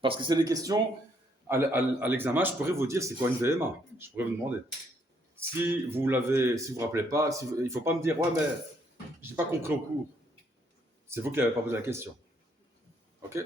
Parce que c'est des questions, à l'examen, je pourrais vous dire c'est quoi une VMA. Je pourrais vous demander. Si vous vous rappelez pas, il ne faut pas me dire ouais mais j'ai pas compris au cours. C'est vous qui n'avez pas posé la question. Ok?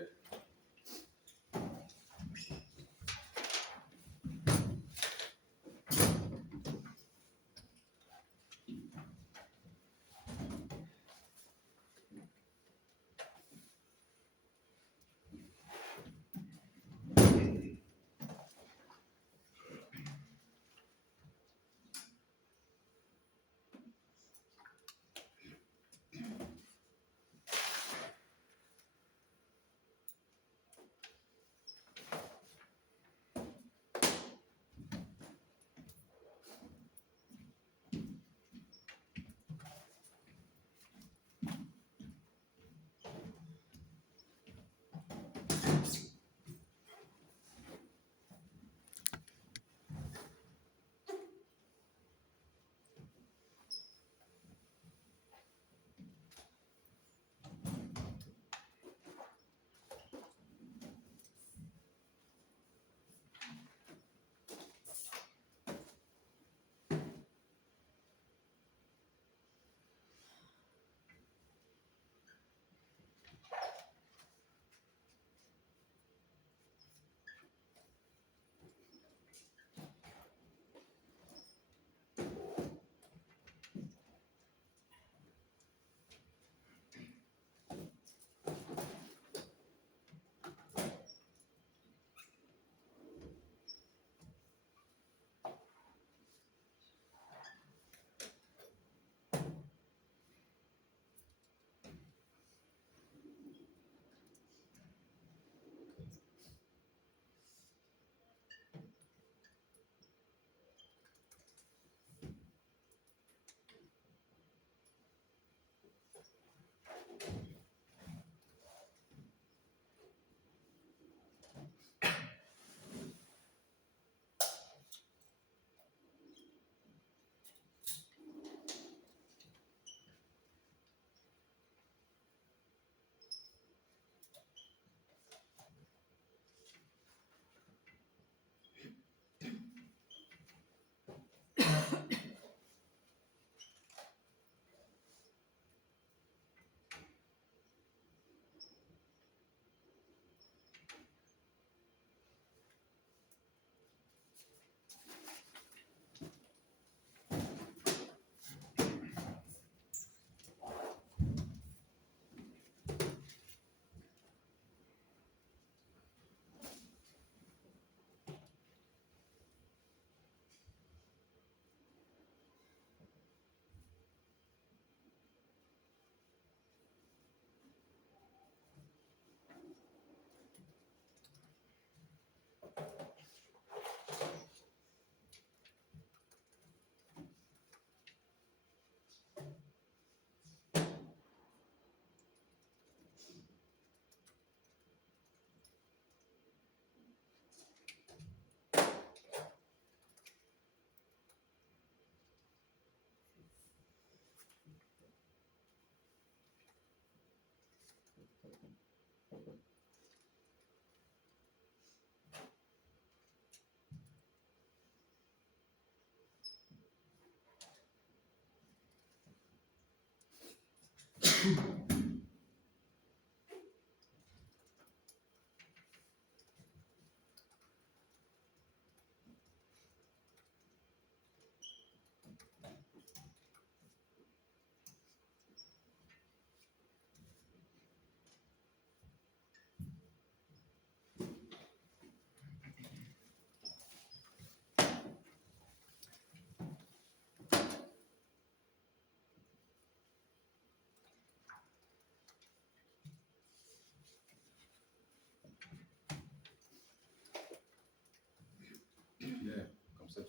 Yeah. Comme ça,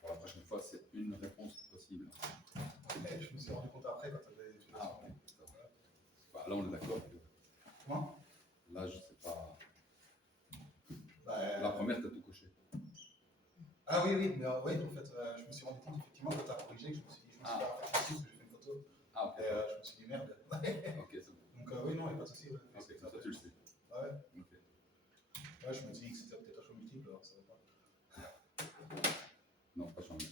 pour la prochaine fois, c'est une réponse possible. Ouais, je me suis rendu compte après quand tu avais. Ah ouais. Bah, là, on est d'accord. Comment? Là, je sais pas. Bah, la première, t'as tout coché. Ah oui, oui, mais oui, en fait, je me suis rendu compte effectivement quand tu as corrigé que je me suis dit, je me suis pas fait parce que j'ai fait une photo. Ah, ok. Et je me suis dit merde. Ok, c'est bon. Donc oui, non, il n'y a pas de souci. Ouais. Ok, comme ça, tu le sais. Ouais. Ok. Ouais, je me dis que c'était peut-être un choix multiple, alors ça va pas. Non, pas changer.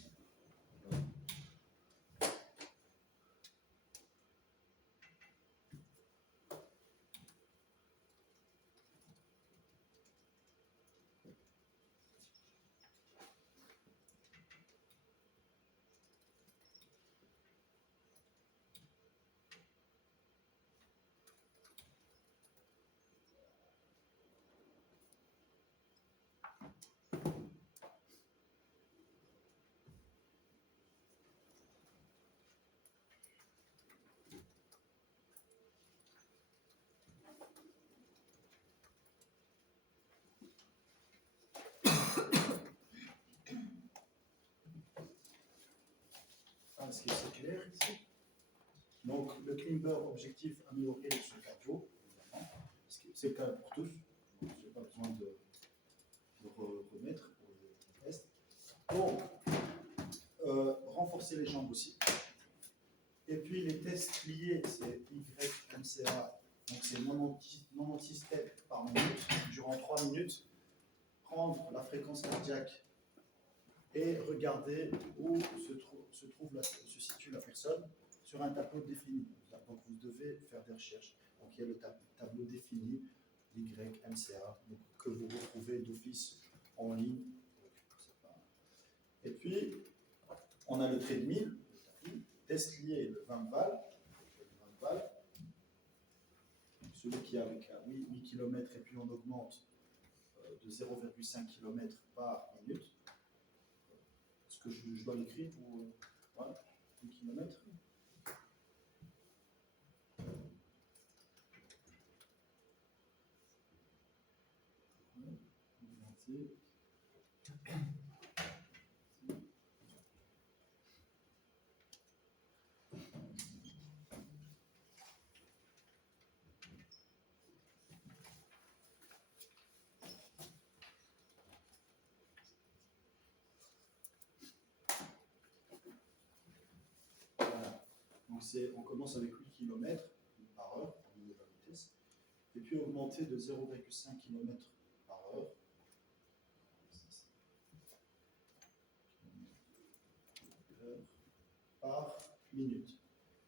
Est-ce que c'est clair ici? Donc, le Klimber, objectif améliorer son cardio, évidemment. C'est le cas pour tous. Je n'ai pas besoin de remettre pour les tests. Donc, renforcer les jambes aussi. Et puis, les tests liés, c'est YMCA. Donc, c'est 96 steps par minute, durant 3 minutes. Prendre la fréquence cardiaque et regarder où se situe la personne sur un tableau défini. Donc vous devez faire des recherches. Donc il y a le tableau défini, YMCA, que vous retrouvez d'office en ligne. Et puis, on a le treadmill, test lié, le 20 balles, celui qui est avec 8 km et puis on augmente de 0,5 km par minute. Est-ce que je dois l'écrire ou voilà, 8 km? Donc on commence avec 8 km par heure en niveau de la vitesse, et puis augmenter de 0,5 km par heure. Par minute.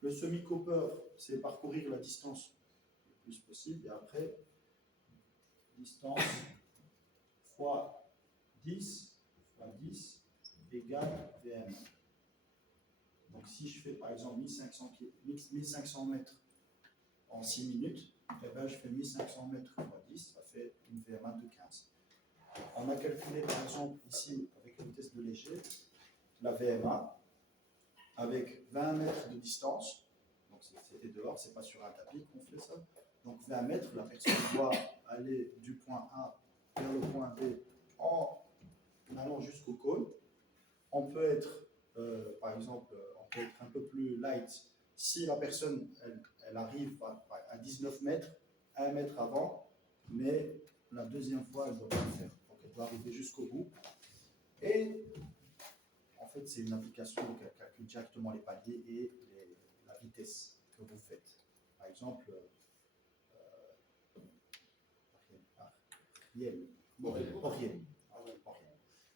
Le semi-cooper, c'est parcourir la distance le plus possible, et après, distance fois 10 égale VM. Donc si je fais par exemple 1500 mètres en 6 minutes, eh ben, je fais 1500 mètres fois 10, ça fait une VMA de 15. On a calculé par exemple ici avec une vitesse de léger, la VMA avec 20 mètres de distance, donc c'était dehors, c'est pas sur un tapis qu'on fait ça, donc 20 mètres, la personne doit aller du point A vers le point B en allant jusqu'au cône. On peut être, par exemple, on peut être un peu plus light si la personne elle arrive à 19 mètres, 1 mètre avant, mais la deuxième fois elle ne doit pas le faire, donc elle doit arriver jusqu'au bout. Et en fait, c'est une application qui calcule directement les paliers et la vitesse que vous faites. Par exemple, Oriel.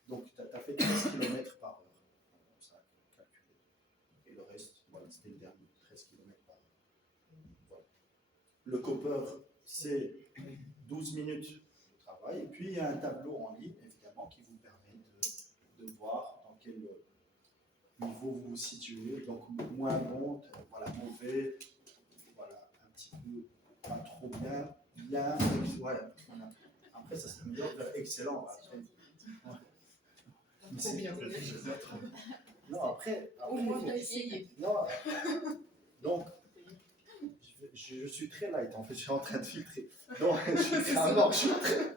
Donc, tu as fait 13 km par heure. Ça a calculé. Et le reste, voilà, c'était le dernier, 13 km par heure. Voilà. Le Cooper, c'est 12 minutes de travail. Et puis, il y a un tableau en ligne, évidemment, qui vous permet de voir dans quel niveau vous vous situez. Donc, moins bon, voilà, mauvais, voilà, un petit peu pas trop bien, bien, voilà. Après, ça s'améliore vers excellent. Après, Trop bien. non, après Au moins, tu as essayé. Non, donc, je suis très light, en fait, je suis en train de filtrer. Donc, je suis à mort, je suis très...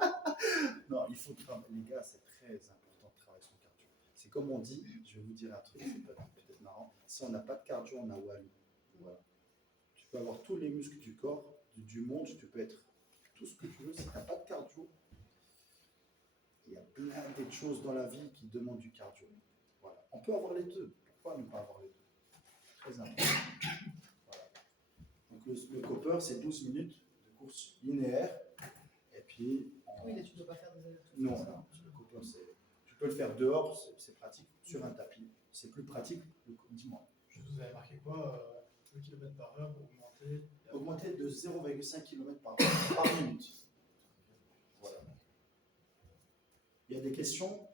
Non, il faut travailler, les gars, c'est très important de travailler son cardio. C'est comme on dit, je vais vous dire un truc, c'est peut-être marrant, si on n'a pas de cardio, on a Wally. Voilà. Tu peux avoir tous les muscles du corps, du monde, tu peux être tout ce que tu veux, si tu n'as pas de cardio, il y a plein de choses dans la vie qui demandent du cardio. Voilà. On peut avoir les deux. Pourquoi ne pas avoir les deux? Très important. Voilà. Donc le Cooper, c'est 12 minutes de course linéaire. Et copier. Oui, là, tu ne dois pas faire des allers-retours. Non, non, le copier, tu peux le faire dehors, c'est pratique. Sur un tapis, c'est plus pratique. Dis-moi. Juste, vous avez marqué quoi le kilomètre par heure augmenté. Augmenter de 0,5 km par minute. Voilà. Il y a des questions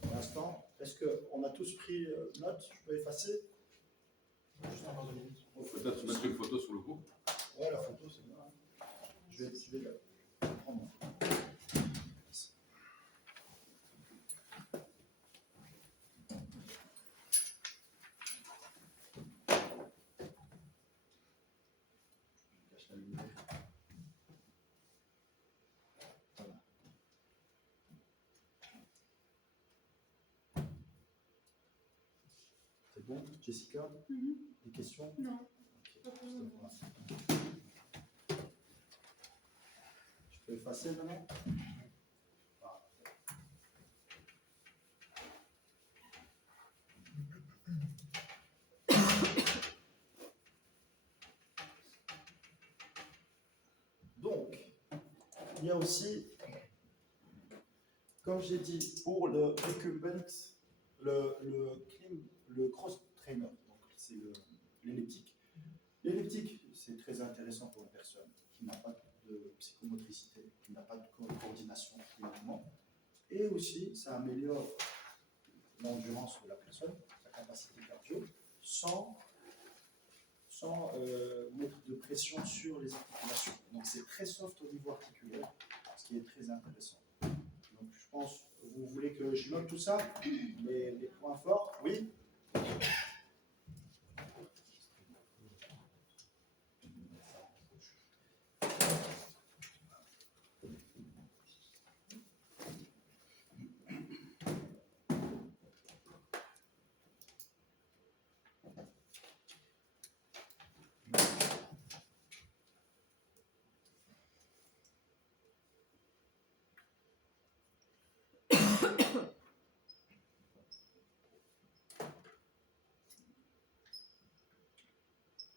pour l'instant? Est-ce qu'on a tous pris note? Je peux effacer? Juste encore 2 minutes. Peut-être mettre une photo sur le coup. Ouais, la photo, c'est bien. Je vais la prendre. Je cache la lumière. Voilà. C'est bon, Jessica? Des questions? Non. Ok, je peux effacer maintenant? Donc, il y a aussi, comme j'ai dit, pour le recumbent, le cross trainer, donc c'est l'elliptique. L'elliptique, c'est très intéressant pour une personne qui n'a pas de psychomotricité, qui n'a pas de coordination des mouvements. Et aussi, ça améliore l'endurance de la personne, sa capacité cardio, sans mettre de pression sur les articulations. Donc c'est très soft au niveau articulaire, ce qui est très intéressant. Donc je pense, vous voulez que je note tout ça, les points forts? Oui?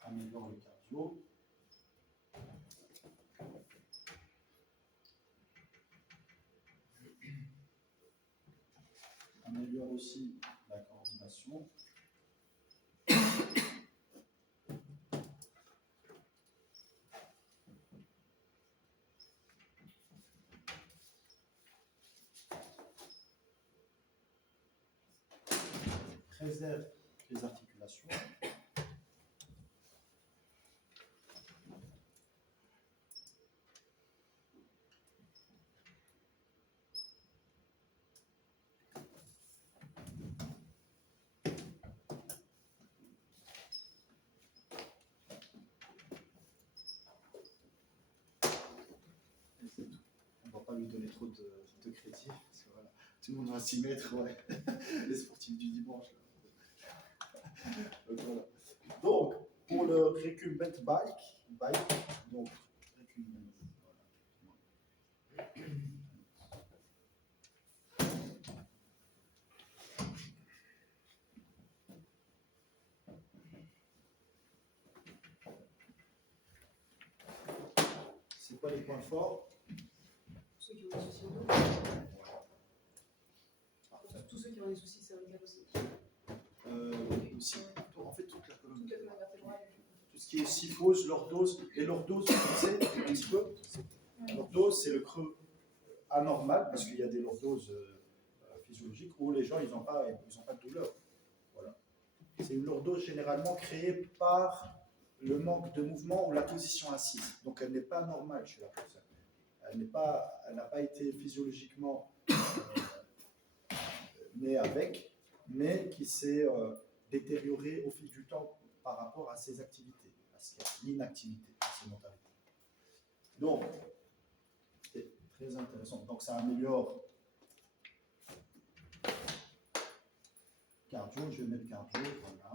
Améliore le cardio. Améliore aussi la coordination. Préserve les articulations. On ne va pas lui donner trop de crédit, parce que voilà, tout le monde va s'y mettre, ouais. Les sportifs du dimanche. Là. Donc, voilà. Donc, pour le recumbent bike, donc recumbent, voilà. C'est quoi les points forts? Ceux qui ont des soucis au dos. Tous ceux qui ont des soucis cervicales aussi. Aussi, en fait, toute la colonne. Toute la colonne vertébrale. Tout ce qui est syphose, lordose, et lordose, vous savez, un petit peu. Lordose, c'est le creux anormal, parce qu'il y a des lordoses physiologiques où les gens, ils n'ont pas de douleur. Voilà. C'est une lordose généralement créée par le manque de mouvement ou la position assise. Donc elle n'est pas normale chez la personne. Elle n'a pas été physiologiquement née avec, mais qui s'est détériorée au fil du temps par rapport à ses activités, à l'inactivité, à ses mentalités. Donc, c'est très intéressant. Donc ça améliore cardio, je vais mettre cardio, voilà.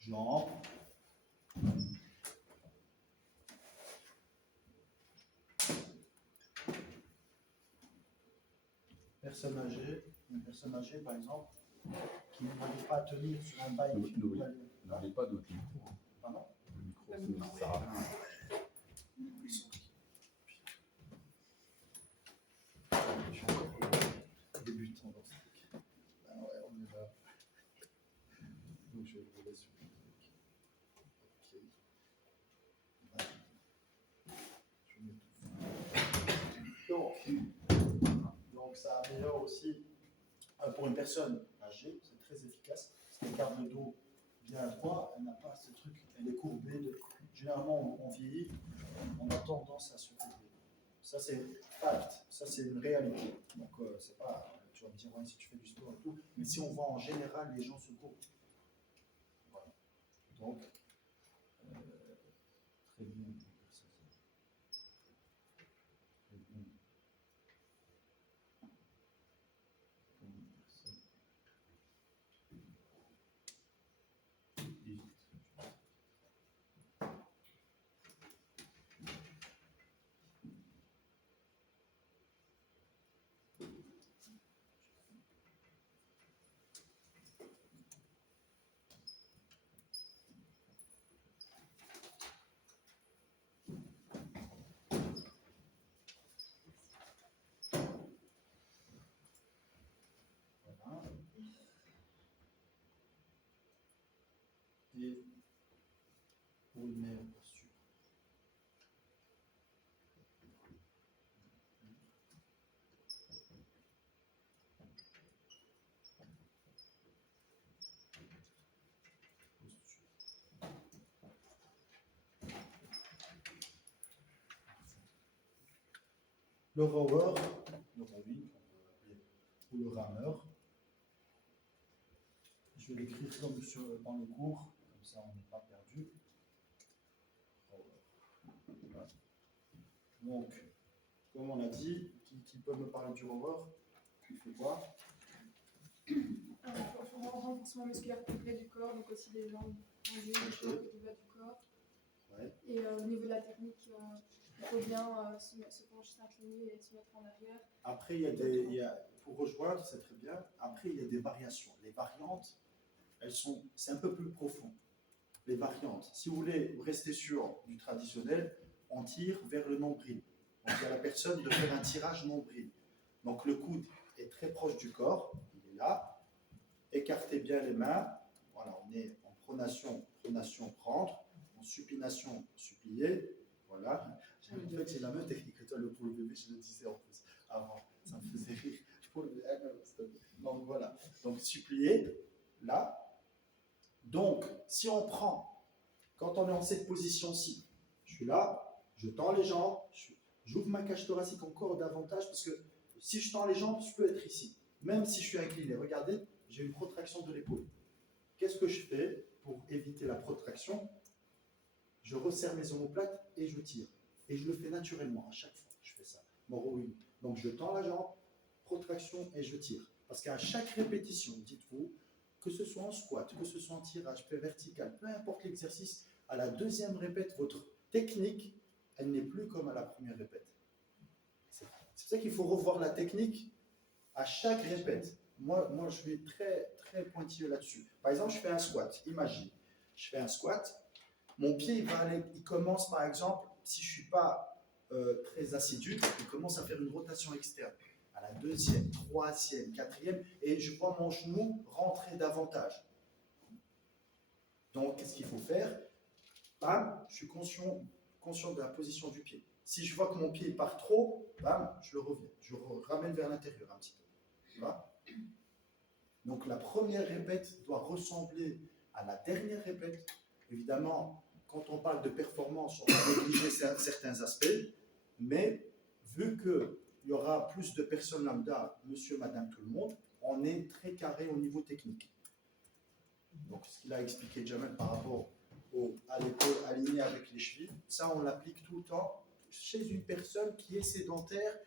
Jambes. Une personne âgée par exemple, qui n'arrive pas à tenir sur un bike. N'oublie pas de mettre le micro. Pardon? Le micro, ça sert à rien. les yeux. Ok. Je m'étouffe. Donc, ça améliore aussi pour une personne âgée, c'est très efficace. Parce qu'elle garde le dos bien droit, elle n'a pas ce truc, elle est courbée. Généralement, on vieillit, on a tendance à se courber. Ça, c'est fact, ça, c'est une réalité. Donc, c'est pas, tu vas me dire, ouais, si tu fais du sport et tout, mais si on voit en général, les gens se courbent. Voilà. Donc, très bien. Très bien. Voilà. Et pour une meilleure posture. Le rower, le rowing, on peut l'appeler, ou le rameur. Je vais l'écrire comme dans le cours, comme ça on n'est pas perdu. Voilà. Donc, comme on a dit, qui peut me parler du rower? Il fait quoi? Il faut un renforcement musculaire complet du corps, donc aussi des jambes, du bas du corps. Ouais. Et au niveau de la technique, il faut bien se pencher, s'incliner et se mettre en arrière. Après, pour rejoindre, c'est très bien. Après, il y a des variations. Les variantes, c'est un peu plus profond. Les variantes, si vous voulez rester sur du traditionnel, on tire vers le nombril. Donc, il y a la personne de faire un tirage nombril. Donc, le coude est très proche du corps, il est là. Écartez bien les mains. Voilà, on est en pronation, prendre. En supination, supplier. Voilà. En fait, j'ai la même technique que toi, pour le bébé, je le disais en plus avant. Ça me faisait rire. Donc, voilà. Donc, supplier, là. Donc, si on prend, quand on est en cette position-ci, je suis là, je tends les jambes, j'ouvre ma cage thoracique encore davantage parce que si je tends les jambes, je peux être ici. Même si je suis incliné, regardez, j'ai une protraction de l'épaule. Qu'est-ce que je fais pour éviter la protraction? Je resserre mes omoplates et je tire. Et je le fais naturellement à chaque fois que je fais ça. Mon rowing. Donc je tends la jambe, protraction et je tire. Parce qu'à chaque répétition, dites-vous, que ce soit en squat, que ce soit en tirage, vertical, peu importe l'exercice, à la deuxième répète, votre technique, elle n'est plus comme à la première répète. C'est pour ça qu'il faut revoir la technique à chaque répète. Moi, je suis très, très pointilleux là-dessus. Par exemple, je fais un squat. Imagine, je fais un squat. Mon pied, il commence, par exemple, si je ne suis pas très assidu, il commence à faire une rotation externe. À la deuxième, troisième, quatrième, et je vois mon genou rentrer davantage. Donc, qu'est-ce qu'il faut faire? Bam, je suis conscient de la position du pied. Si je vois que mon pied part trop, bam, je le reviens. Je ramène vers l'intérieur un petit peu. Tu vois? Donc, la première répète doit ressembler à la dernière répète. Évidemment, quand on parle de performance, on va négliger certains aspects, mais vu qu'il y aura plus de personnes lambda, monsieur, madame, tout le monde, on est très carré au niveau technique. Donc, ce qu'il a expliqué Jamel par rapport à l'épaule alignée avec les chevilles, ça, on l'applique tout le temps chez une personne qui est sédentaire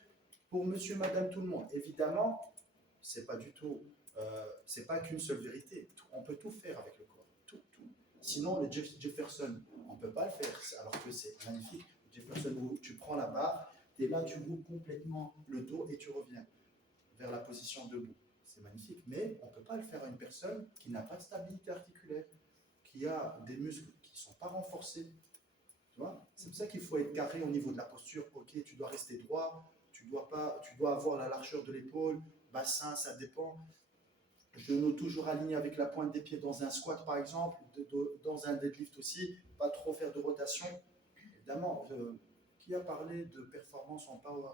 pour monsieur, madame, tout le monde. Évidemment, c'est pas du tout, c'est pas qu'une seule vérité. On peut tout faire avec le corps, tout. Sinon, le Jefferson, on ne peut pas le faire, alors que c'est magnifique. Jefferson, où tu prends la barre, tu es là, tu roules complètement le dos et tu reviens vers la position debout. C'est magnifique, mais on ne peut pas le faire à une personne qui n'a pas de stabilité articulaire, qui a des muscles qui ne sont pas renforcés. Tu vois? C'est pour ça qu'il faut être carré au niveau de la posture. Ok, tu dois rester droit, tu dois avoir la largeur de l'épaule, bassin, ça dépend. Genoux toujours alignés avec la pointe des pieds dans un squat par exemple, dans un deadlift aussi, pas trop faire de rotation. Évidemment, qui a parlé de performance en power?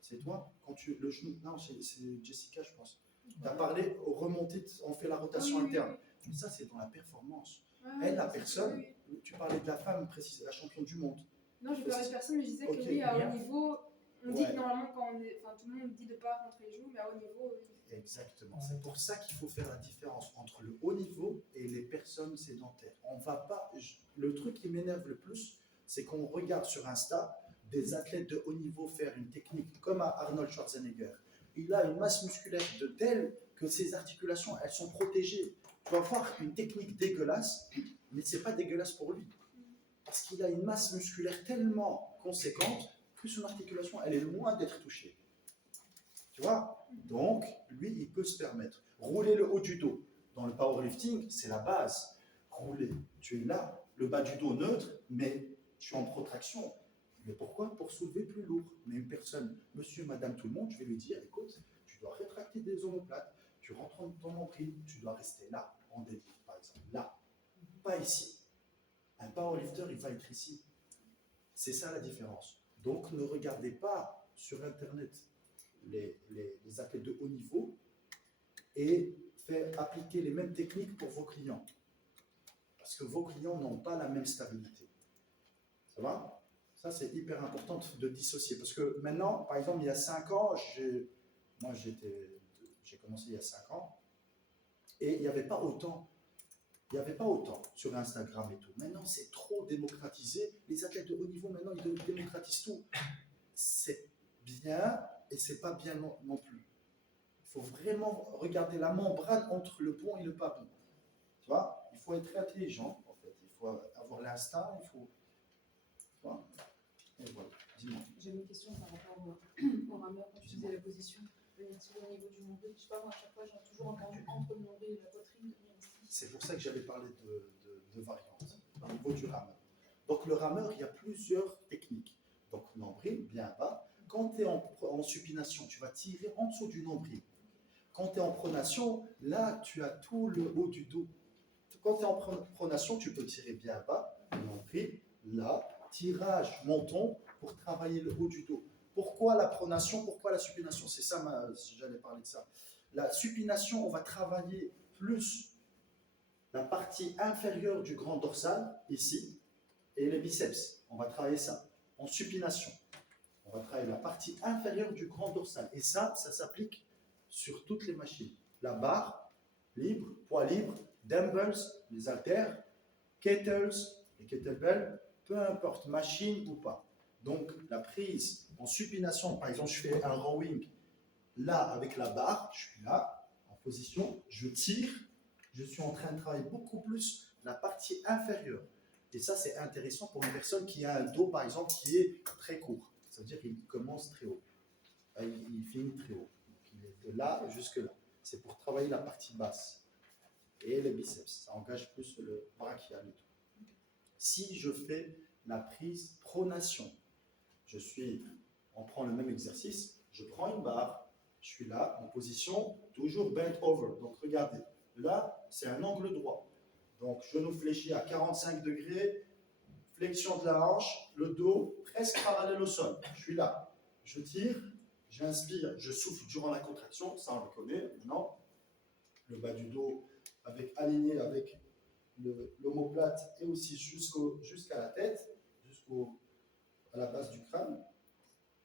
C'est toi? Quand le genou, non, c'est Jessica, je pense. Tu as parlé aux remontées, on fait la rotation Oui, oui, interne. oui. Mais ça, c'est dans la performance. Ouais, Elle, la c'est- personne, oui. tu parlais de la femme précise, la championne du monde. Non, j'ai parlé de personne, mais je disais Ok, que oui, à bien. haut niveau, on dit Ouais. que normalement, quand on est, enfin, tout le monde dit de pas rentrer les genoux, mais à haut niveau, oui. Exactement. C'est pour ça qu'il faut faire la différence entre le haut niveau et les personnes sédentaires. On va pas. Le truc qui m'énerve le plus, c'est qu'on regarde sur Insta des athlètes de haut niveau faire une technique comme à Arnold Schwarzenegger. Il a une masse musculaire de telle que ses articulations, elles sont protégées. Tu vas voir une technique dégueulasse, mais c'est pas dégueulasse pour lui. Parce qu'il a une masse musculaire tellement conséquente que son articulation, elle est loin d'être touchée. Tu vois? Donc, lui, il peut se permettre. Rouler le haut du dos. Dans le powerlifting, c'est la base. Rouler, tu es là, le bas du dos neutre, mais tu es en protraction. Mais pourquoi? Pour soulever plus lourd. Mais une personne, monsieur, madame, tout le monde, je vais lui dire, écoute, tu dois rétracter des omoplates, tu rentres dans ton nombril, tu dois rester là, en deadlift, par exemple. Là, pas ici. Un powerlifter, il va être ici. C'est ça la différence. Donc, ne regardez pas sur Internet les athlètes de haut niveau et faire appliquer les mêmes techniques pour vos clients. Parce que vos clients n'ont pas la même stabilité. Ça va? Ça, c'est hyper important de dissocier. Parce que maintenant, par exemple, il y a 5 ans, j'ai commencé il y a 5 ans, et il n'y avait pas autant. Il n'y avait pas autant sur Instagram et tout. Maintenant, c'est trop démocratisé. Les athlètes de haut niveau, maintenant, ils démocratisent tout. C'est bien et c'est pas bien non plus. Il faut vraiment regarder la membrane entre le bon et le pas bon. Tu vois? Il faut être intelligent, en fait. Il faut avoir l'instinct, il faut... Tu vois? Et voilà, dis-moi. J'ai une question par rapport au rameur quand tu faisais la position. Venir tirer au niveau du nombril. Je sais pas, moi, à chaque fois, j'ai toujours entendu entre le nombril et la poitrine venir ici. C'est pour ça que j'avais parlé de variantes au niveau du rameur. Donc, le rameur, il y a plusieurs techniques. Donc, nombril, bien bas. Quand tu es en supination, tu vas tirer en dessous du nombril. Quand tu es en pronation, là, tu as tout le haut du dos. Quand tu es en pronation, tu peux tirer bien bas, le nombril, là, tirage menton pour travailler le haut du dos. Pourquoi la pronation? Pourquoi la supination? C'est ça, j'allais parler de ça. La supination, on va travailler plus la partie inférieure du grand dorsal, ici, et les biceps. On va travailler ça en supination. On va travailler la partie inférieure du grand dorsal. Et ça s'applique sur toutes les machines. La barre, libre, poids libre, dumbbells, les haltères, kettles, les kettlebells, peu importe, machine ou pas. Donc, la prise en supination, par exemple, je fais un rowing, là, avec la barre, je suis là, en position, je tire, je suis en train de travailler beaucoup plus la partie inférieure. Et ça, c'est intéressant pour une personne qui a un dos, par exemple, qui est très court. Ça veut dire qu'il commence très haut. Il finit très haut. Donc, il est de là jusque là. C'est pour travailler la partie basse. Et les biceps. Ça engage plus le brachial et tout. Si je fais la prise pronation, on prend le même exercice, je prends une barre, je suis là, en position, toujours bent over. Donc, regardez. Là, c'est un angle droit. Donc, genou fléchi à 45 degrés, flexion de la hanche, le dos presque parallèle au sol. Je suis là. Je tire, j'inspire, je souffle durant la contraction, ça on le connaît maintenant. Le bas du dos aligné avec l'omoplate et aussi jusqu'à la tête, à la base du crâne.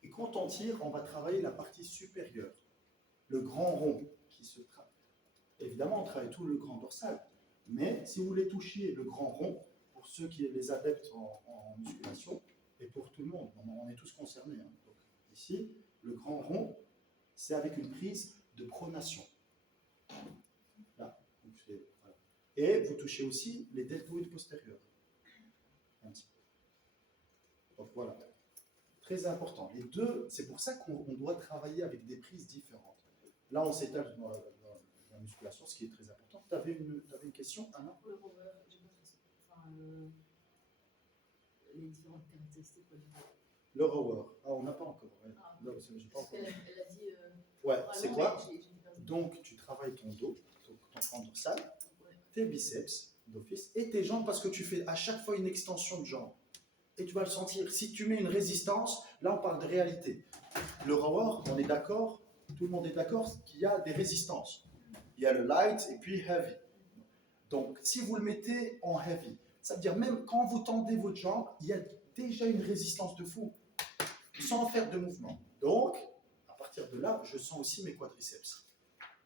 Et quand on tire, on va travailler la partie supérieure, le grand rond qui se travaille. Évidemment, on travaille tout le grand dorsal. Mais si vous voulez toucher le grand rond, pour ceux qui sont les adeptes en musculation, et pour tout le monde, on est tous concernés. Hein. Donc, ici, le grand rond, c'est avec une prise de pronation. Là. Donc, voilà. Et vous touchez aussi les deltoïdes postérieurs. Un petit peu. Donc voilà. Très important. Les deux, c'est pour ça qu'on doit travailler avec des prises différentes. Là, on s'étale dans la musculation, ce qui est très important. Tu avais une question, Anna? Pour le rower, j'ai pas très... Enfin, les différentes caractéristiques. Le rower. Ah, on n'a pas encore. Ouais. Ah, Non, j'ai pas encore. elle a dit... Ouais, c'est quoi? Donc, tu travailles ton dos, ton camp dorsal, tes biceps d'office et tes jambes parce que tu fais à chaque fois une extension de jambes. Et tu vas le sentir. Si tu mets une résistance, là on parle de réalité. Le rower, on est d'accord, tout le monde est d'accord qu'il y a des résistances. Il y a le light et puis heavy. Donc, si vous le mettez en heavy, ça veut dire même quand vous tendez votre jambe, il y a déjà une résistance de fou, sans faire de mouvement. Donc, à partir de là, je sens aussi mes quadriceps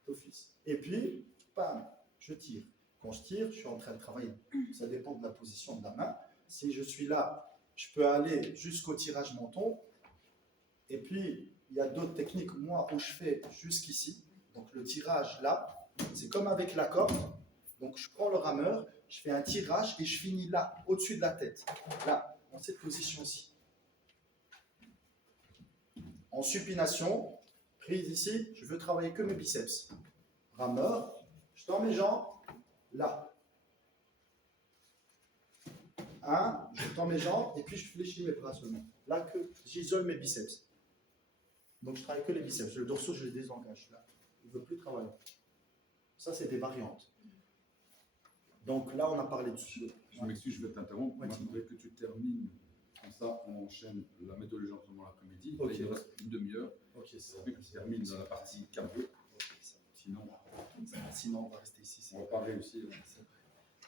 d'office. Et puis, bam, je tire. Quand je tire, je suis en train de travailler. Ça dépend de la position de la main. Si je suis là, je peux aller jusqu'au tirage menton. Et puis, il y a d'autres techniques, moi, où je fais jusqu'ici. Donc, le tirage là, c'est comme avec la corde. Donc, je prends le rameur, je fais un tirage et je finis là, au-dessus de la tête. Là, dans cette position-ci. En supination, prise ici, je veux travailler que mes biceps. Rameur, je tends mes jambes, là. Je tends mes jambes et puis je fléchis mes bras seulement. Là, que j'isole mes biceps. Donc, je travaille que les biceps. Le dorsal, je les désengage. Là, je ne veux plus travailler. Ça, c'est des variantes. Donc, là, on a parlé dessus. Je m'excuse, je vais t'interrompre. Ouais, Moi, je voudrais que tu termines. Comme ça, on enchaîne la méthode de l'entraînement l'après-midi. Ok. Là, il reste une demi-heure. Ok, C'est ça que tu termines dans la partie cardio. Sinon, on va rester ici. On va pas réussir.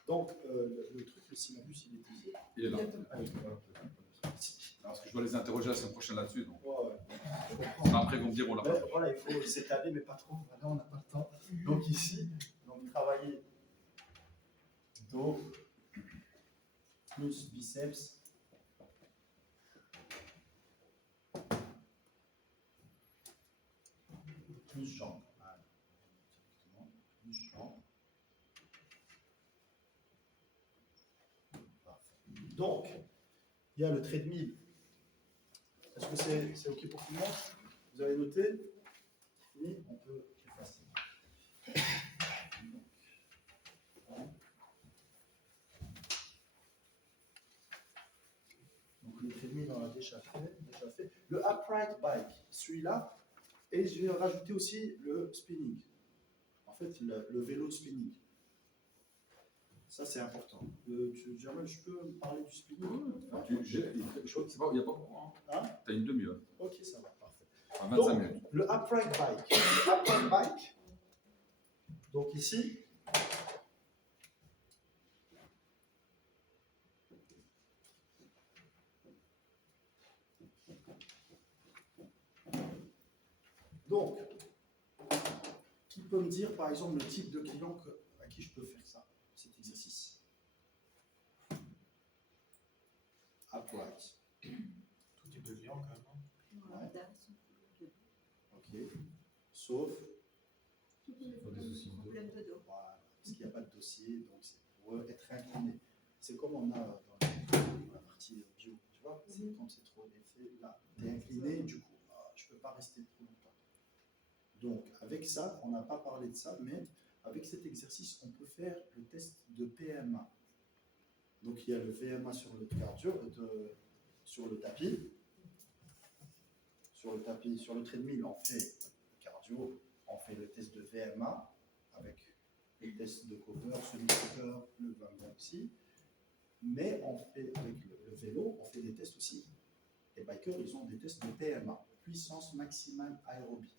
Donc, le truc, le syllabus, il est ici. Il est là. Allez, voilà. Parce que je dois les interroger la semaine prochaine là-dessus. Donc. Ouais, je comprends. Après, ils vont me dire on l'a Mais pas. voilà, il faut s'étaler, mais pas trop. Là, on n'a pas le temps. Donc ici, donc travailler dos plus biceps. Plus jambes. Voilà. Plus jambes. Parfait. Donc, il y a le treadmill. Est-ce que c'est OK pour tout le monde? Vous avez noté? Fini, on peut effacer. Donc le treadmill, on l'a déjà fait. Le upright bike, celui-là, et je vais rajouter aussi le spinning. En fait, le vélo spinning. Ça, c'est important. Germaine, je peux parler du spinning? Je crois qu'il n'y a pas beaucoup. Hein? Tu as une demi-heure. Ok, ça va, parfait. Enfin, 25 Donc, minutes. le upright bike. Le upright bike, donc ici, donc, qui peut me dire, par exemple, le type de client à qui je peux faire ça, cet exercice? Upright. Tout type de client, quand même. Hein. Ouais. Ok. Sauf, Des soucis de problème de dos. voilà, parce qu'il n'y a pas de dossier, donc c'est pour eux être incliné. C'est comme on a dans la partie bio, tu vois, c'est quand c'est trop d'effet, là, tu es incliné, du coup, je ne peux pas rester trop longtemps. Donc, avec ça, on n'a pas parlé de ça, mais avec cet exercice, on peut faire le test de PMA. Donc, il y a le VMA sur le cardio, sur le tapis. Sur le tapis, sur le treadmill, on fait cardio, on fait le test de VMA avec les tests de Cooper, celui de Cooper, le VMA aussi. Mais on fait avec le vélo, on fait des tests aussi. Les bikers, ils ont des tests de PMA, puissance maximale aérobie.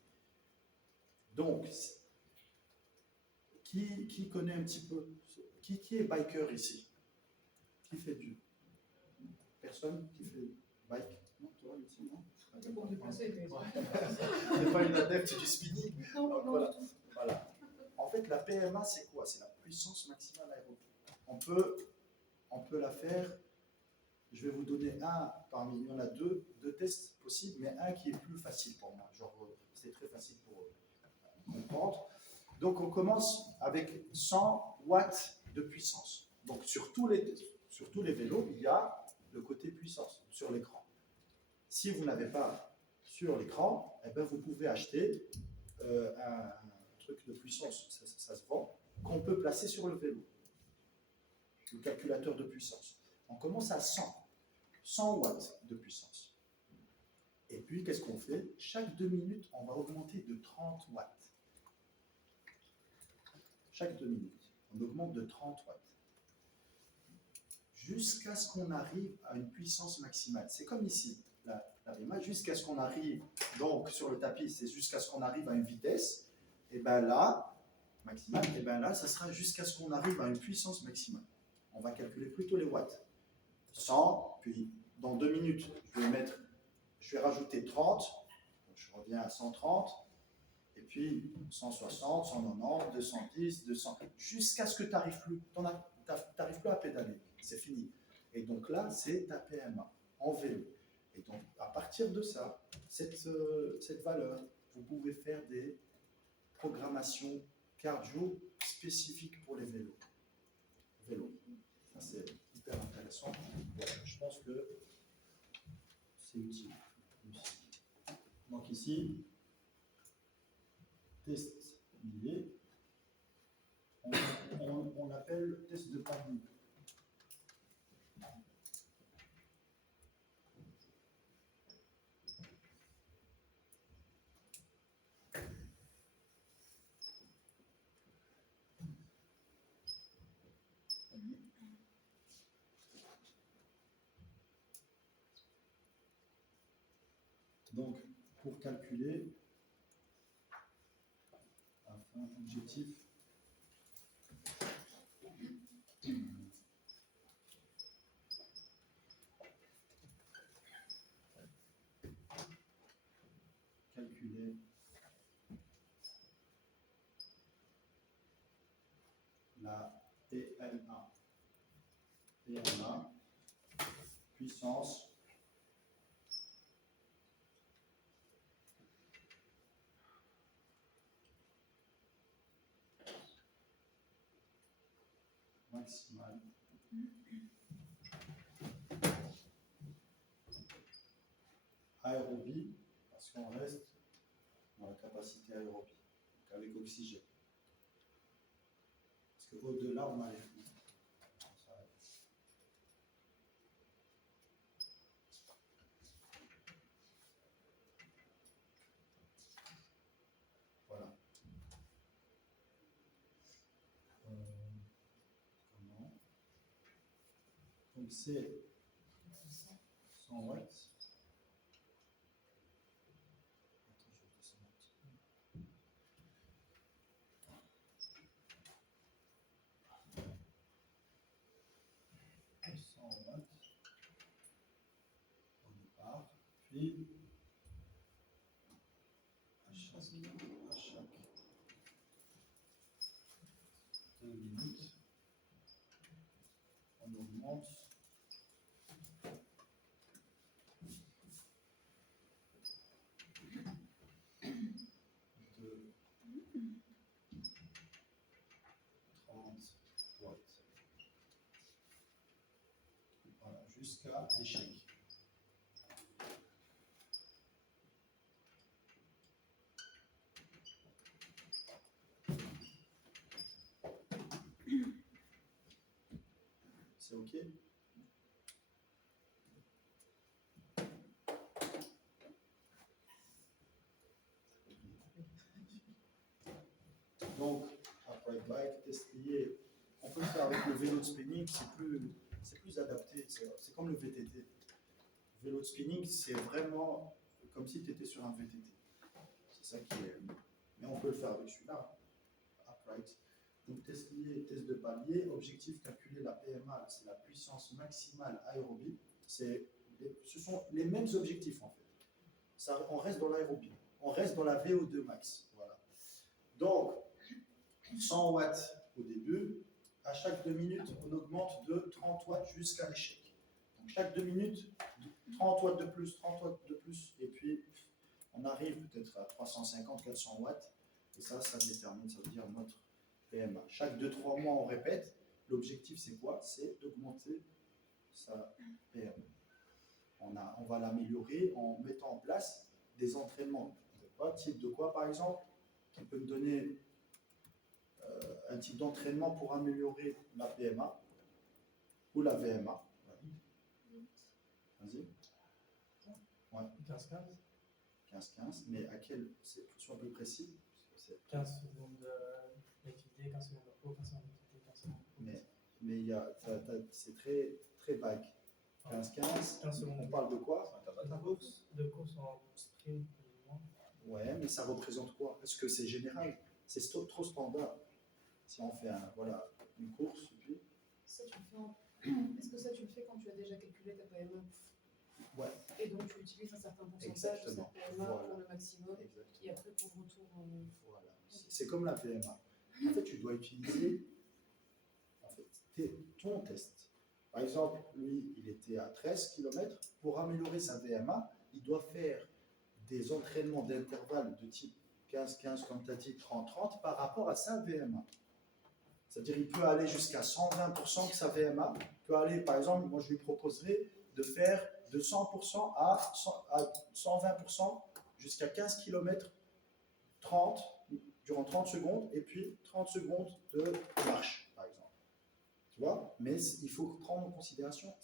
Donc, qui connaît un petit peu, qui est biker ici? Qui fait du? Personne qui fait bike? Non, toi ici, non? C'est pour me déplacer, mais Tu n'es pas une adepte du spinning. non, Donc, non, voilà. du tout. Voilà. En fait, la PMA, c'est quoi? C'est la puissance maximale aérobie. On peut la faire. Je vais vous donner il y en a deux tests possibles, mais un qui est plus facile pour moi. Genre, c'est très facile pour comprendre. Donc, on commence avec 100 watts de puissance. Donc, sur tous les vélos, il y a le côté puissance sur l'écran. Si vous n'avez pas sur l'écran, eh ben vous pouvez acheter un truc de puissance, ça se vend, qu'on peut placer sur le vélo. Le calculateur de puissance. On commence à 100 watts de puissance. Et puis, qu'est-ce qu'on fait? Chaque 2 minutes, on va augmenter de 30 watts. chaque 2 minutes. On augmente de 30 watts. Jusqu'à ce qu'on arrive à une puissance maximale. C'est comme ici, la BMA, jusqu'à ce qu'on arrive, donc sur le tapis, c'est jusqu'à ce qu'on arrive à une vitesse, et bien là, maximale, et bien là, ça sera jusqu'à ce qu'on arrive à une puissance maximale. On va calculer plutôt les watts. 100, puis dans 2 minutes, je vais rajouter 30, donc je reviens à 130, et puis 160, 190, 210, 200, jusqu'à ce que tu n'arrives plus, t'arrives plus à pédaler, c'est fini. Et donc là, c'est ta PMA en vélo. Et donc, à partir de ça, cette valeur, vous pouvez faire des programmations cardio spécifiques pour les vélos. Ça, c'est hyper intéressant. Je pense que c'est utile. Donc ici, test lié. On l'appelle test de panier. Donc, pour calculer, enfin, objectif, calculer la PMA. PMA, puissance maximale aérobie, parce qu'on reste dans la capacité aérobie, donc avec oxygène. Parce qu'au-delà, on a les flux. Voilà. Comment? Donc c'est 100 watts. Au départ, puis à chaque 2 minutes, on augmente de 30 watts. Voilà, jusqu'à l'échec. C'est OK? Donc, upright bike, test lié, on peut le faire avec le vélo de spinning, c'est plus adapté, c'est comme le VTT. Le vélo de spinning, c'est vraiment comme si tu étais sur un VTT. C'est ça qui est. Mais on peut le faire avec celui-là, upright. Donc, test lié, test de palier, objectif calculer la PMA, c'est la puissance maximale aérobie. Ce sont les mêmes objectifs en fait. Ça, on reste dans l'aérobie, on reste dans la VO2 max. Voilà. Donc, 100 watts au début, à chaque 2 minutes, on augmente de 30 watts jusqu'à l'échec. Donc, chaque 2 minutes, 30 watts de plus, 30 watts de plus, et puis on arrive peut-être à 350, 400 watts, et ça détermine, ça veut dire notre PMA. Chaque 2-3 mois, on répète. L'objectif, c'est quoi? C'est d'augmenter sa PMA. On va l'améliorer en mettant en place des entraînements. Type de quoi, par exemple, qui peut me donner un type d'entraînement pour améliorer la PMA ou la VMA. Vas-y. Ouais. 15-15. 15-15, mais à quel, soit plus précis. 15 secondes l'activité, 15 secondes de repos, 15 secondes d'activité, 15 secondes de repos. Mais c'est très, très vague. 15-15, 15 secondes on parle de quoi? de course en sprint, plus ou moins. Ouais, mais ça représente quoi? Est-ce que c'est général? C'est trop standard. Si on fait une course, et puis... Ça, tu le fais Est-ce que ça, tu le fais quand tu as déjà calculé ta PMA? Ouais, Et donc, tu utilises un certain pourcentage de exactement. cette PMA Voilà. pour le maximum. Exactement. Et après, pour le retour, Voilà. C'est comme la VMA. En fait, tu dois utiliser ton test. Par exemple, lui, il était à 13 km. Pour améliorer sa VMA, il doit faire des entraînements d'intervalles de type 15-15, comme tu as dit, 30-30, par rapport à sa VMA. C'est-à-dire qu'il peut aller jusqu'à 120% de sa VMA. Il peut aller, par exemple, moi je lui proposerais de faire de 100% à 120% jusqu'à 15 km 30, durant 30 secondes, et puis 30 secondes de marche, par exemple. Tu vois? Mais il faut prendre en considération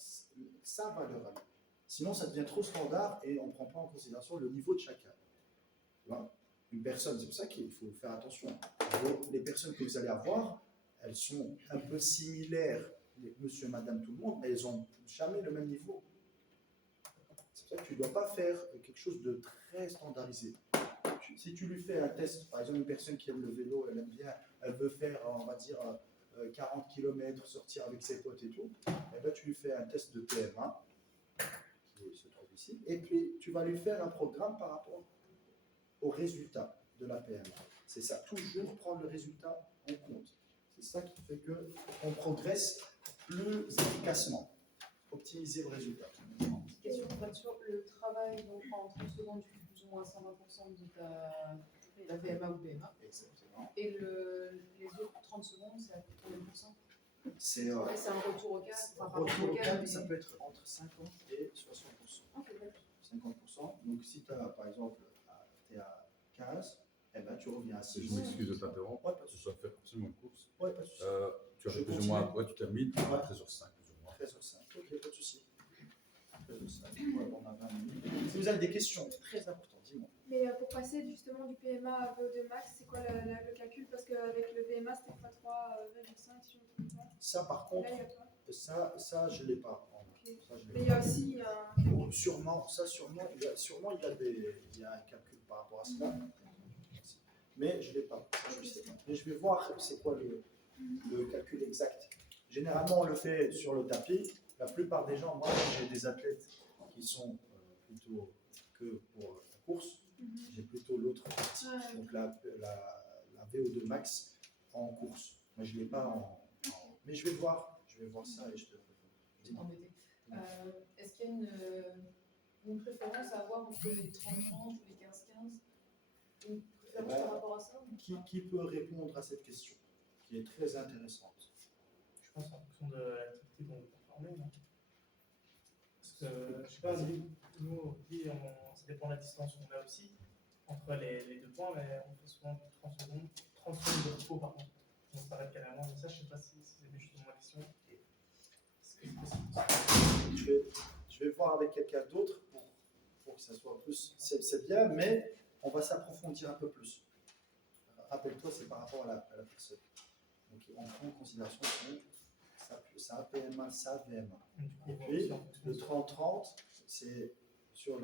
sa valeur à lui. Sinon, ça devient trop standard et on ne prend pas en considération le niveau de chacun. Tu vois? Une personne, c'est pour ça qu'il faut faire attention. Les personnes que vous allez avoir, elles sont un peu similaires, monsieur, madame, tout le monde, mais elles n'ont jamais le même niveau. C'est pour ça que tu ne dois pas faire quelque chose de très standardisé. Si tu lui fais un test, par exemple, une personne qui aime le vélo, elle aime bien, elle veut faire, on va dire, 40 km, sortir avec ses potes et tout, et ben, tu lui fais un test de PMA, qui se trouve ici, et puis tu vas lui faire un programme par rapport au résultat de la PMA. C'est ça, toujours prendre le résultat en compte. C'est ça qui fait qu'on progresse plus efficacement, optimiser le résultat. question pour être sûr, le travail, donc en 30 secondes, tu fais plus ou moins 120% de ta VMA ou PMA. Exactement. Et les autres 30 secondes, c'est à combien de pourcents? C'est Ouais, c'est un retour au cadre. Enfin, pas retour au cadre, mais- ça peut être entre 50 et 60%. Ok, d'accord. 50%. Donc si tu as, par exemple, tu es à 15, eh ben, tu reviens à 6. Je m'excuse de t'interrompre. Ouais, pas de Je souci. dois faire absolument une course. Ouais, pas de souci. Tu as Je plus ou moins, continue. ouais, tu termines à 13h05 plus ou moins. 13h05. Ok, pas de souci. 13h05. Ouais, on a 20 minutes. Si vous avez des questions, c'est très important, dis-moi. Mais pour passer justement du PMA à VO2 max, c'est quoi le calcul? Parce qu'avec le VMA, c'était x3,5 si je ne me trompe pas. Ça, par Là, contre, il y a quoi? ça je ne l'ai pas. Ok. Ça, je l'ai Mais il y pas. a aussi Sûrement, il y a un calcul par rapport à cela. Mais je ne l'ai pas. Ça, je sais pas. Mais je vais voir c'est quoi le calcul exact. Généralement, on le fait sur le tapis. La plupart des gens, moi, j'ai des athlètes qui sont plutôt que pour la course. J'ai plutôt l'autre partie, donc la VO2 max en course. Moi, je ne l'ai pas mais je vais voir ça et je te Je vais t'embêter. Est-ce qu'il y a une préférence à avoir entre les 30-30 ou les 15-15? Une préférence par rapport à ça? Qui peut répondre à cette question, qui est très intéressante? Je pense en fonction de l'activité dont vous performez. Non, parce que, je ne sais pas, nous, ça dépend de la distance qu'on a aussi entre les deux points, mais on fait souvent 30 secondes de repos par contre. On s'arrête carrément, mais ça, je ne sais pas si c'est justement ma question. Est-ce que c'est possible? Je vais voir avec quelqu'un d'autre pour que ça soit plus. C'est bien, mais on va s'approfondir un peu plus. Rappelle-toi, c'est par rapport à la personne. Donc, on prend en considération sa PMA, sa VMA. Et puis, le 30-30, c'est sur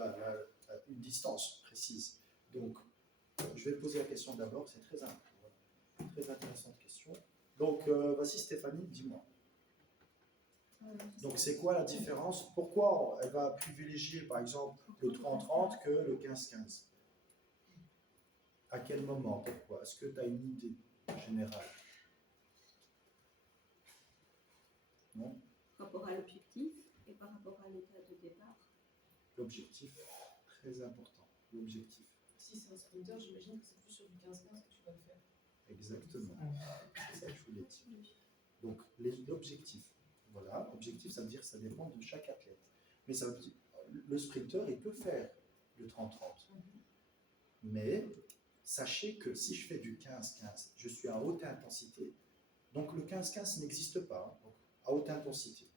une distance précise. Donc, je vais poser la question d'abord, c'est très intéressante question. Donc, vas-y Stéphanie, dis-moi. Donc, c'est quoi la différence? Pourquoi elle va privilégier, par exemple, le 30-30 que le 15-15? À quel moment? Pourquoi? Est-ce que tu as une idée générale? Non? Par rapport à l'objectif et par rapport à l'état de départ. L'objectif, très important. L'objectif. Si c'est un sprinter, j'imagine que c'est plus sur du 15-15 que tu vas le faire. Exactement. C'est ça que je voulais dire. Donc, l'objectif. Voilà, objectif, ça veut dire que ça dépend de chaque athlète. Mais ça veut dire, le sprinter, il peut faire le 30-30. Mais sachez que si je fais du 15-15, je suis à haute intensité. Donc, le 15-15 n'existe pas. Hein, donc, à haute intensité.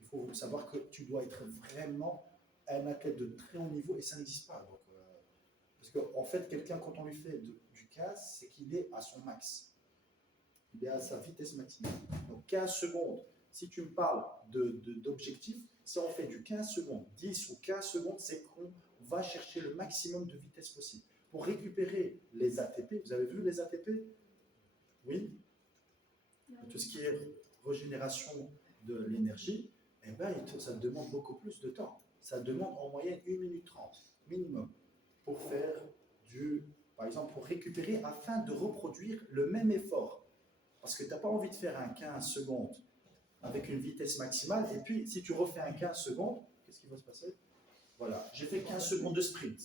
Il faut savoir que tu dois être vraiment un athlète de très haut niveau et ça n'existe pas. Donc, parce qu'en fait, quelqu'un, quand on lui fait du 15, c'est qu'il est à son max. il est à sa vitesse maximale. Donc 15 secondes, si tu me parles d'objectif, si on fait du 15 secondes, 10 ou 15 secondes, c'est qu'on va chercher le maximum de vitesse possible. Pour récupérer les ATP, vous avez vu les ATP? Oui. Tout ce qui est régénération de l'énergie, eh ben, ça demande beaucoup plus de temps. Ça demande en moyenne 1 minute 30 minimum pour faire par exemple, pour récupérer afin de reproduire le même effort. Parce que tu n'as pas envie de faire un 15 secondes avec une vitesse maximale, et puis si tu refais un 15 secondes, qu'est-ce qui va se passer? Voilà, j'ai fait 15 secondes de sprint.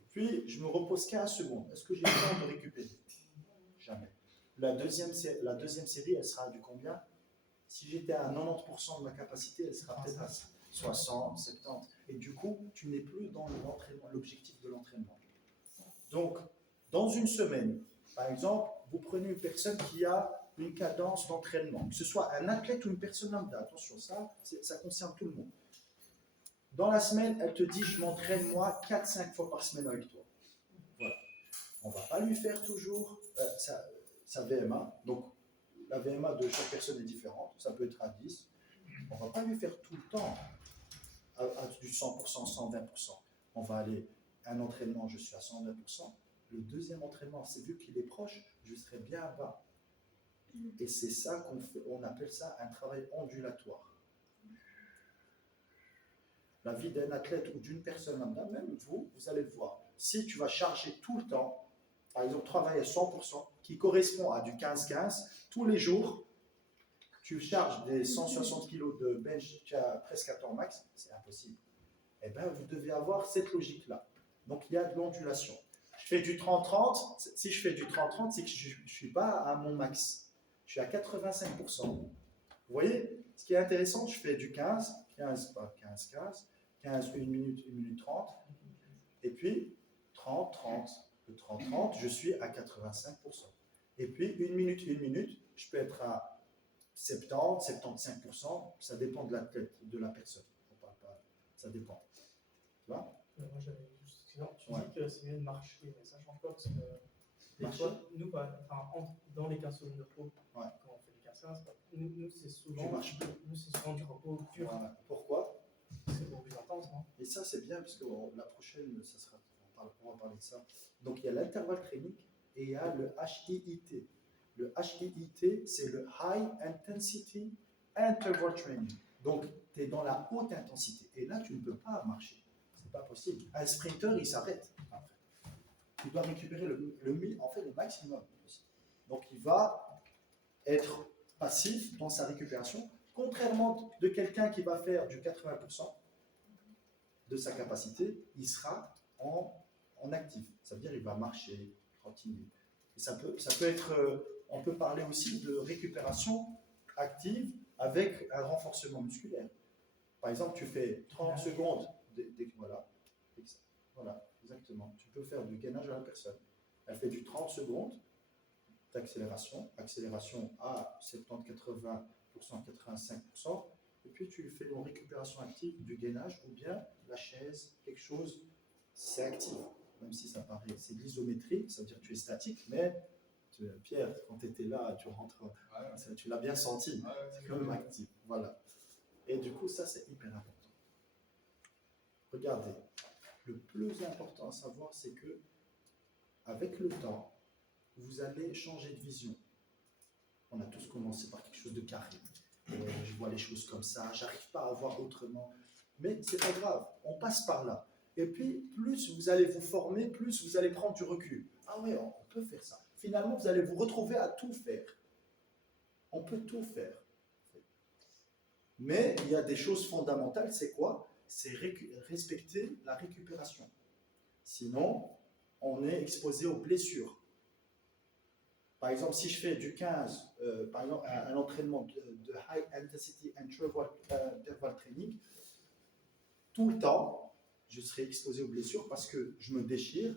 Et puis, je me repose 15 secondes. Est-ce que j'ai le temps de récupérer? Jamais. La deuxième série, elle sera du combien? Si j'étais à 90% de ma capacité, elle sera peut-être à 60, 70. Et du coup, tu n'es plus dans l'objectif de l'entraînement. Donc, dans une semaine, par exemple, vous prenez une personne qui a une cadence d'entraînement, que ce soit un athlète ou une personne lambda. Attention, ça concerne tout le monde. Dans la semaine, elle te dit, je m'entraîne moi 4-5 fois par semaine avec toi. Voilà. On ne va pas lui faire toujours sa VMA. Donc, la VMA de chaque personne est différente. Ça peut être à 10. On ne va pas lui faire tout le temps à du 100%, 120%. On va aller un entraînement, je suis à 120%. Le deuxième entraînement, c'est vu qu'il est proche, je serai bien bas. Et c'est ça qu'on fait, on appelle ça un travail ondulatoire. La vie d'un athlète ou d'une personne lambda, même vous allez le voir. Si tu vas charger tout le temps, par exemple, travailler à 100%, qui correspond à du 15-15, tous les jours, tu charges des 160 kg de bench presque à ton max, c'est impossible. Eh bien, vous devez avoir cette logique-là. Donc, il y a de l'ondulation. Je fais du 30-30. Si je fais du 30-30, c'est que je ne suis pas à mon max. Je suis à 85%. Vous voyez, ce qui est intéressant, je fais du 15, 15, 1 minute, 1 minute 30. Et puis, 30-30. Le 30-30, je suis à 85%. Et puis, 1 minute, je peux être à 70, 75%. Ça dépend de l'athlète, de la personne. Ça dépend. Tu vois? Moi, j'avais juste. Sinon, tu Ouais. dis que c'est mieux de marcher, mais ça ne change pas parce que des Marcher? fois, nous, dans les 15 secondes de repos, Ouais. quand on fait des 15-15, nous c'est souvent, Tu marches plus. nous, c'est souvent du repos dur. Voilà. Pourquoi? C'est beaucoup plus intense, non? Et ça, c'est bien, parce que la prochaine, on va parler de ça. Donc, il y a l'intervalle training et il y a le HIIT. Le HIIT, c'est le High Intensity Interval Training. Donc, tu es dans la haute intensité. Et là, tu ne peux pas marcher. C'est pas possible. Un sprinter, il s'arrête. En fait. Tu dois récupérer le maximum possible. Donc, il va être passif dans sa récupération, contrairement de quelqu'un qui va faire du 80% de sa capacité, il sera en actif. Ça veut dire qu'il va marcher, trottiner. Et ça peut être, on peut parler aussi de récupération active avec un renforcement musculaire. Par exemple, tu fais 30 secondes, voilà, exactement. Tu peux faire du gainage à la personne. Elle fait du 30 secondes d'accélération, accélération à 70, 80%, 85%, et puis tu fais une récupération active du gainage ou bien la chaise, quelque chose, c'est actif, même si ça paraît, c'est de l'isométrie, ça veut dire que tu es statique, mais Pierre, quand tu étais là, tu rentres, tu l'as bien senti, c'est quand même actif, voilà. Et du coup, ça c'est hyper important. Regardez, le plus important à savoir, c'est que avec le temps, vous allez changer de vision. On a tous commencé par quelque chose de carré. Je vois les choses comme ça, j'arrive pas à voir autrement. Mais c'est pas grave, on passe par là. Et puis, plus vous allez vous former, plus vous allez prendre du recul. Ah ouais, on peut faire ça. Finalement, vous allez vous retrouver à tout faire. On peut tout faire. Mais il y a des choses fondamentales, c'est quoi? C'est respecter la récupération. Sinon, on est exposé aux blessures. Par exemple, si je fais du 15, par exemple, un entraînement de High Intensity Interval Training, tout le temps, je serai exposé aux blessures parce que je me déchire.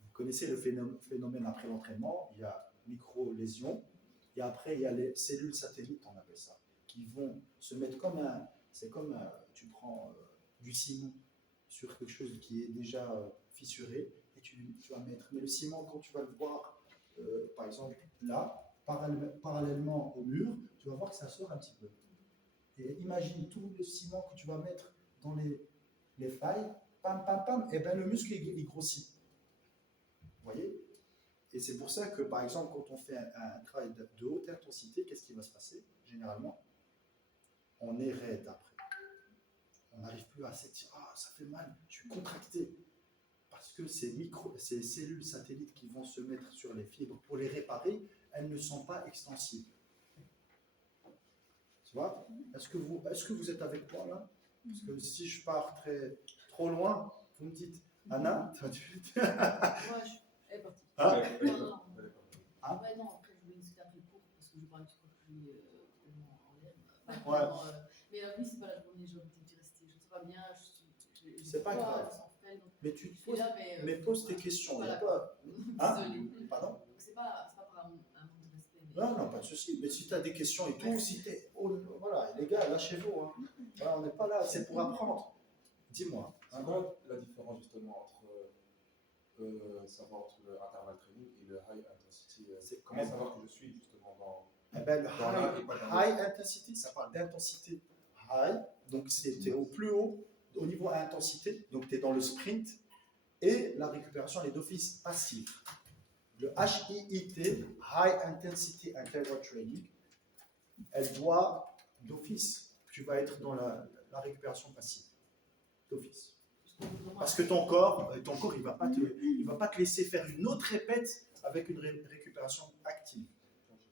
Vous connaissez le phénomène après l'entraînement, il y a micro-lésions, et après, il y a les cellules satellites, on appelle ça, qui vont se mettre comme tu prends du ciment sur quelque chose qui est déjà fissuré, et tu vas mettre. Mais le ciment, quand tu vas le voir, par exemple, là, parallèlement au mur, tu vas voir que ça sort un petit peu. Et imagine tout le ciment que tu vas mettre dans les failles, pam, pam, pam, et bien le muscle il grossit. Vous voyez? Et c'est pour ça que, par exemple, quand on fait un travail de haute intensité, qu'est-ce qui va se passer? Généralement, on est raide après. On n'arrive plus à s'étirer. Ah, ça fait mal, je suis contracté. Parce que ces cellules satellites qui vont se mettre sur les fibres pour les réparer, elles ne sont pas extensibles. Tu vois? Est-ce que vous êtes avec moi là? Parce que si je pars trop loin, vous me dites, Anna, toi, Moi, elle est partie. Ah, Ouais, Non, non, non. Ah. Ouais, non, après, je voulais discuter après le cours parce que je parlais du conflit tellement en l'air. Ouais. Mais oui, c'est pas la journée, j'ai envie d'y rester. Je sais pas bien, C'est pas grave. Je sens frêle, donc Mais tu je te suis poses, là, mais pose tes questions. Il y a voilà. pas. Hein? Désolée. Pardon? Donc, c'est pas par un manque de respect. Mais... Non, non, pas de souci. Mais si tu as des questions et tout, si t'es. Oh, voilà, les gars, lâchez-vous. Hein. Voilà, on n'est pas là, c'est pour apprendre. Dis-moi. C'est quoi la différence justement entre savoir entre l'intervalle training et le high intensity comment savoir que je suis justement dans Eh ben, le dans l'un et pas dans high intensity, ça parle d'intensité high, donc c'est au plus haut, au niveau intensité, donc tu es dans le sprint, et la récupération, elle est d'office passive. Le HIIT, High Intensity Interval Training, elle doit d'office, tu vas être dans la récupération passive, d'office. Parce que ton corps il va pas te laisser faire une autre répète avec une récupération active.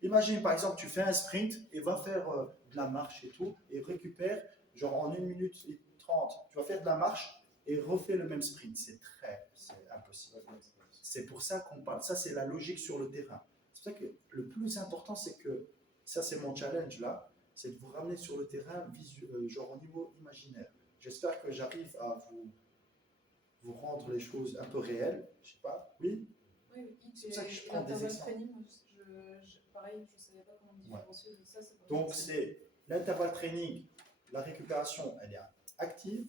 Imagine par exemple, tu fais un sprint et va faire de la marche et tout, et récupère, genre en 1 minute 30, tu vas faire de la marche et refais le même sprint. C'est impossible. C'est pour ça qu'on parle. Ça, c'est la logique sur le terrain. C'est pour ça que le plus important, c'est que, ça c'est mon challenge là, c'est de vous ramener sur le terrain, genre au niveau imaginaire. J'espère que j'arrive à vous rendre les choses un peu réelles. Je sais pas. Oui? Oui, c'est pour ça que je prends des exemples. Pareil, je ne savais pas comment différencier. Ça, c'est donc, c'est l'intervalle training, la récupération, elle est active.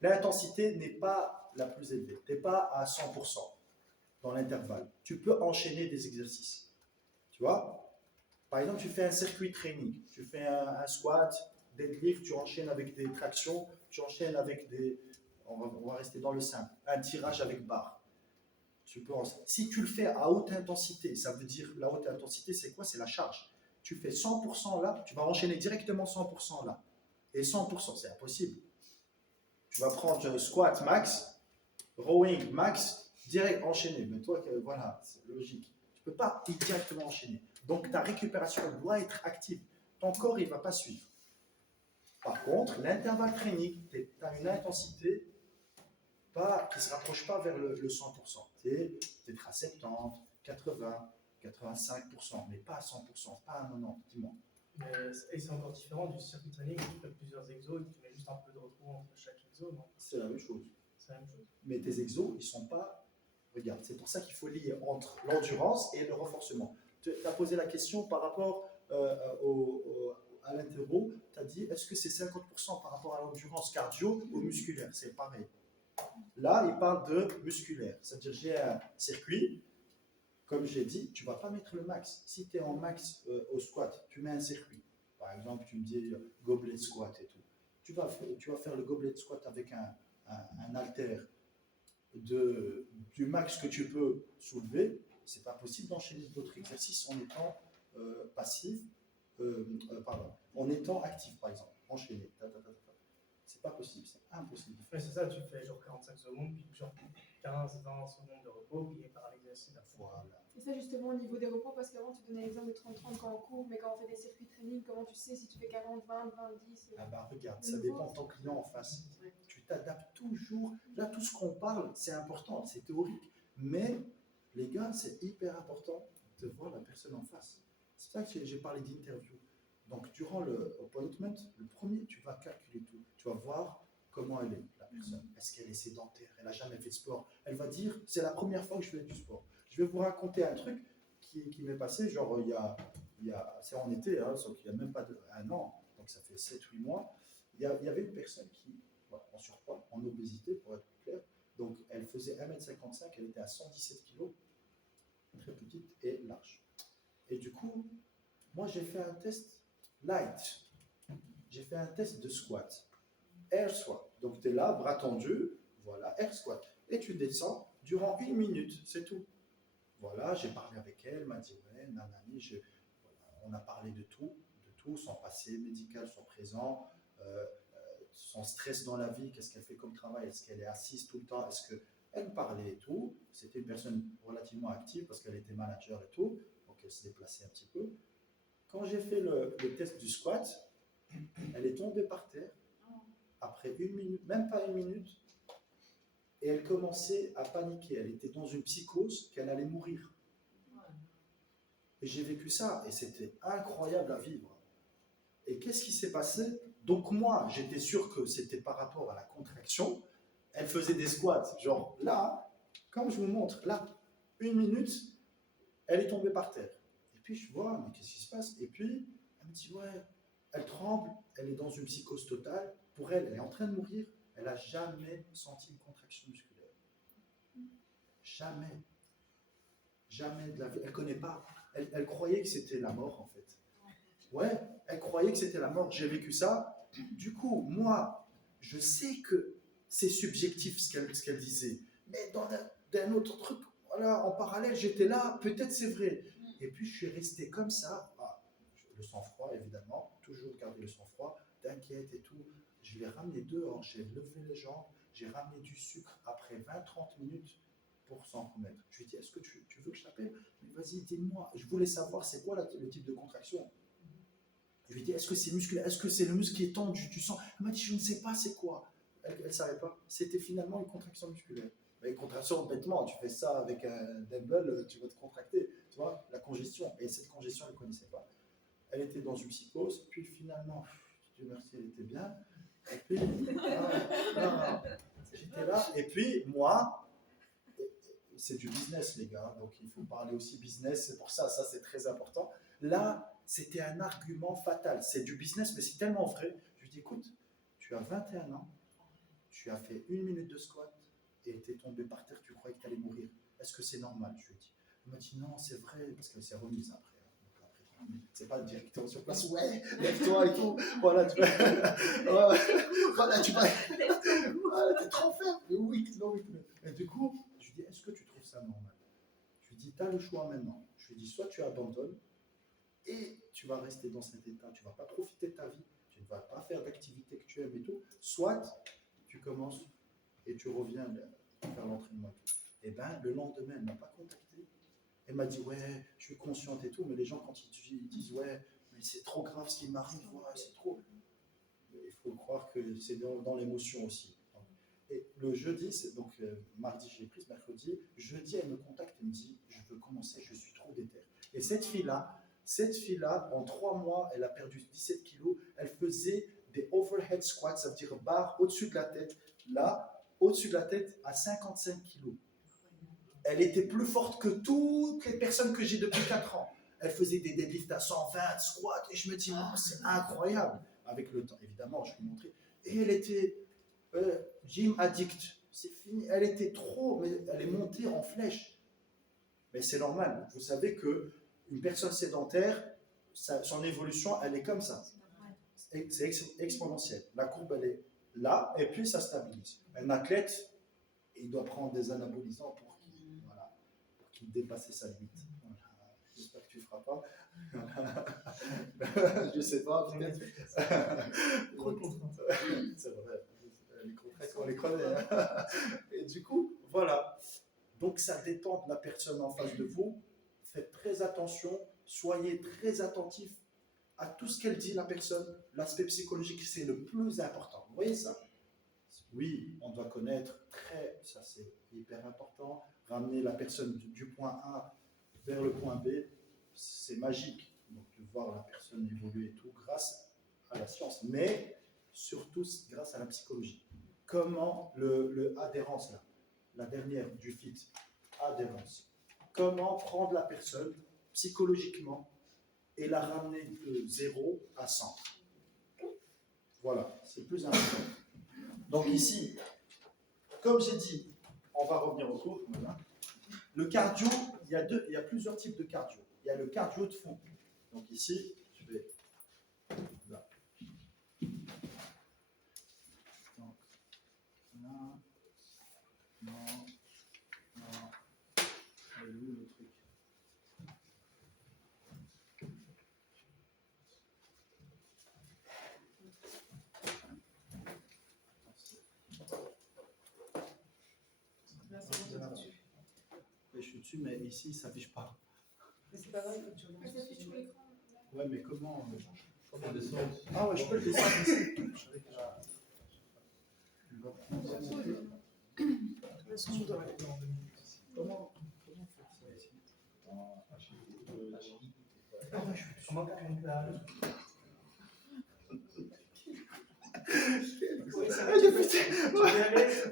L'intensité n'est pas la plus élevée. Tu n'es pas à 100% dans l'intervalle. Tu peux enchaîner des exercices. Tu vois? Par exemple, tu fais un circuit training. Tu fais un squat, deadlift, tu enchaînes avec des tractions, tu enchaînes avec des... On va rester dans le simple. Un tirage avec barre. Si tu le fais à haute intensité, ça veut dire la haute intensité, c'est quoi? C'est la charge. Tu fais 100% là, tu vas enchaîner directement 100% là. Et 100%, c'est impossible. Tu vas prendre squat max, rowing max, direct enchaîner. Mais toi, voilà, c'est logique. Tu ne peux pas directement enchaîner. Donc ta récupération doit être active. Ton corps, il ne va pas suivre. Par contre, l'intervalle training, tu as une intensité qui ne se rapproche pas vers le 100%. Tu es peut-être à 70, 80, 85%, mais pas à 100%, pas à 90%, dis-moi. Et c'est encore différent du circuit training où tu fais plusieurs exos et tu mets juste un peu de repos entre chaque exo, non? C'est la même chose. C'est la même chose. Mais tes exos, ils ne sont pas... Regarde, c'est pour ça qu'il faut lier entre l'endurance et le renforcement. Tu as posé la question par rapport à l'interro, tu as dit, est-ce que c'est 50% par rapport à l'endurance cardio ou musculaire? C'est pareil. Là, il parle de musculaire. C'est-à-dire, j'ai un circuit, comme j'ai dit, tu ne vas pas mettre le max. Si tu es en max au squat, tu mets un circuit. Par exemple, tu me dis goblet squat et tout. Tu vas faire le goblet squat avec un haltère du max que tu peux soulever. Ce n'est pas possible d'enchaîner d'autres exercices en étant passif, en étant actif, par exemple. Enchaîner. C'est pas possible, c'est impossible. Mais c'est ça, tu fais genre 45 secondes, puis genre 15-20 secondes de repos, puis par l'exercice d'après. Voilà. Et ça justement au niveau des repos, parce qu'avant tu donnais l'exemple de 30-30 quand on court, mais quand on fait des circuits training, comment tu sais si tu fais 40, 20, 20, 10 Ah bah regarde, ça dépend de ton client en face. Tu t'adaptes toujours. Là, tout ce qu'on parle, c'est important, c'est théorique. Mais les gars, c'est hyper important de voir la personne en face. C'est pour ça que j'ai parlé d'interview. Donc, durant le appointment, le premier, tu vas calculer tout. Tu vas voir comment elle est, la personne. Est-ce qu'elle est sédentaire? Elle n'a jamais fait de sport? Elle va dire, c'est la première fois que je fais du sport. Je vais vous raconter un truc qui m'est passé, genre, c'est en été, hein, donc il n'y a même pas un an, donc ça fait 7-8 mois. Il y avait une personne qui, voilà, en surpoids, en obésité, pour être plus clair, donc elle faisait 1m55, elle était à 117 kg, très petite et large. Et du coup, moi, j'ai fait un test light. J'ai fait un test de squat. Air squat. Donc, tu es là, bras tendus, voilà, air squat. Et tu descends durant 1 minute, c'est tout. Voilà, j'ai parlé avec elle, elle m'a dit, ouais, nanani, voilà, on a parlé de tout, son passé médical, son présent, son stress dans la vie, qu'est-ce qu'elle fait comme travail, est-ce qu'elle est assise tout le temps, est-ce qu'elle me parlait et tout. C'était une personne relativement active parce qu'elle était manager et tout, donc elle se déplaçait un petit peu. Quand j'ai fait le test du squat, elle est tombée par terre, après 1 minute, même pas 1 minute, et elle commençait à paniquer. Elle était dans une psychose qu'elle allait mourir. Et j'ai vécu ça, et c'était incroyable à vivre. Et qu'est-ce qui s'est passé? Donc moi, j'étais sûr que c'était par rapport à la contraction. Elle faisait des squats, genre là, comme je vous montre, là, 1 minute, elle est tombée par terre. Et puis je vois, mais qu'est-ce qui se passe? Et puis, elle me dit, ouais, elle tremble, elle est dans une psychose totale. Pour elle, elle est en train de mourir. Elle n'a jamais senti une contraction musculaire. Jamais. Jamais de la vie. Elle ne connaît pas. Elle croyait que c'était la mort, en fait. Ouais, elle croyait que c'était la mort. J'ai vécu ça. Du coup, moi, je sais que c'est subjectif ce qu'elle disait. Mais dans un autre truc, voilà, en parallèle, j'étais là. Peut-être c'est vrai. Et puis, je suis resté comme ça. Le sang-froid, évidemment. Toujours garder le sang-froid. T'inquiète et tout. Je l'ai ramené dehors. J'ai levé les jambes. J'ai ramené du sucre après 20-30 minutes pour s'en remettre. Je lui ai dit, est-ce que tu veux que je t'appelle? Vas-y, dis-moi. Je voulais savoir c'est quoi le type de contraction. Je lui ai dit, est-ce que c'est musculaire? Est-ce que c'est le muscle qui est tendu? Tu sens? Elle m'a dit, je ne sais pas c'est quoi. Elle ne savait pas. C'était finalement une contraction musculaire. Mais une contraction, bêtement, tu fais ça avec un dumbbell, tu vas te contracter. Tu vois, la congestion. Et cette congestion, elle ne connaissait pas. Elle était dans une psychose. Puis finalement, Dieu merci, elle était bien. Et puis, j'étais là. Et puis, moi, c'est du business, les gars. Donc, il faut parler aussi business. C'est pour ça, c'est très important. Là, c'était un argument fatal. C'est du business, mais c'est tellement vrai. Je lui dis, écoute, tu as 21 ans, tu as fait 1 minute de squat et tu es tombé par terre, tu croyais que tu allais mourir. Est-ce que c'est normal? Je lui ai dit. Elle m'a dit, non, c'est vrai, parce qu'elle s'est remise après. C'est pas directement sur place, ouais, lève-toi et tout. Voilà, tu vas. Voilà, tu vas. T'es trop faible. Oui, non, oui. Et du coup, je lui dis, est-ce que tu trouves ça normal? Je lui dis, tu as le choix maintenant. Je lui dis, soit tu abandonnes et tu vas rester dans cet état, tu ne vas pas profiter de ta vie, tu ne vas pas faire d'activité que tu aimes et tout, soit tu commences et tu reviens faire l'entraînement. Et bien, le lendemain, elle ne m'a pas contacté. Elle m'a dit, ouais, je suis consciente et tout, mais les gens, quand ils disent, ouais, mais c'est trop grave ce qui m'arrive, ouais, c'est trop. Il faut croire que c'est dans l'émotion aussi. Et le jeudi, c'est donc mardi, je l'ai prise, mercredi, jeudi, elle me contacte et me dit, je veux commencer, je suis trop déter. Et cette fille-là, en 3 mois, elle a perdu 17 kilos, elle faisait des overhead squats, ça veut dire barre au-dessus de la tête, là, au-dessus de la tête, à 55 kilos. Elle était plus forte que toutes les personnes que j'ai depuis 4 ans. Elle faisait des deadlifts à 120, squats, et je me dis, oh, c'est incroyable. Avec le temps, évidemment, je lui ai montré. Et elle était gym addict. C'est fini. Elle était trop, mais elle est montée en flèche. Mais c'est normal. Vous savez qu'une personne sédentaire, son évolution, elle est comme ça. C'est exponentiel. La courbe, elle est là, et puis ça stabilise. Un athlète, il doit prendre des anabolisants pour qu'il dépasse sa limite. Voilà. J'espère que tu ne feras pas. Je ne sais pas, peut-être. C'est vrai. Les contraintes, on les connaît. Hein. Et du coup, voilà. Donc, ça dépend de la personne en face de vous. Faites très attention. Soyez très attentifs à tout ce qu'elle dit, la personne. L'aspect psychologique, c'est le plus important. Vous voyez ça? Oui, on doit connaître ça c'est hyper important. Ramener la personne du point A vers le point B, c'est magique. Donc, de voir la personne évoluer et tout grâce à la science, mais surtout grâce à la psychologie. Comment le adhérence, là, la dernière du FIT, adhérence. Comment prendre la personne psychologiquement et la ramener de 0 à 100. Voilà, c'est le plus important. Donc ici, comme j'ai dit, on va revenir au cours. Voilà. Le cardio, il y a plusieurs types de cardio. il y a le cardio de fond. Donc ici, je vais là. Donc, là, non, non, elle est où le truc? Là, c'est bon, c'est dessus. Oui, je suis dessus, mais ici, il ne s'affiche pas. Mais c'est pas grave, il faut que tu Ça s'affiche sur l'écran. Ouais, mais comment Comment descendre? Ah ouais, je peux le descendre ici. Je savais que là- Comment faire ça ici? Ah ouais, je suis dessus. Comment tu montes là?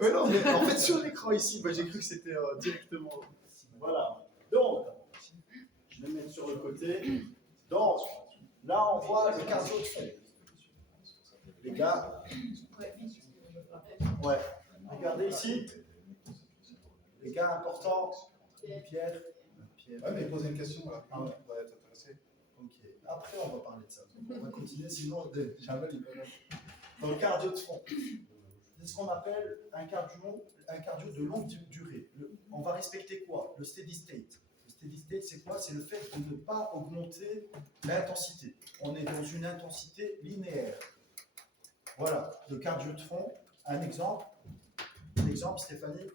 Ouais, non, mais en fait, sur l'écran ici, bah, j'ai cru que c'était directement. Voilà. Donc, je vais me mettre sur le côté. Donc, là, on voit le cardio de fond. Les gars, Ouais, vite. ouais. Regardez ici. Les gars, important. Pierre. Ouais, mais poser une question, là. Ah ouais. On va être intéressé. Ok. Après, on va parler de ça. On va continuer, sinon, jamais il va. Dans le cardio de fond. C'est ce qu'on appelle un cardio de longue durée. On va respecter quoi? Le steady state. Le steady state, c'est quoi? C'est le fait de ne pas augmenter l'intensité. On est dans une intensité linéaire. Voilà, le cardio de fond. Un exemple. L'exemple, Stéphanie.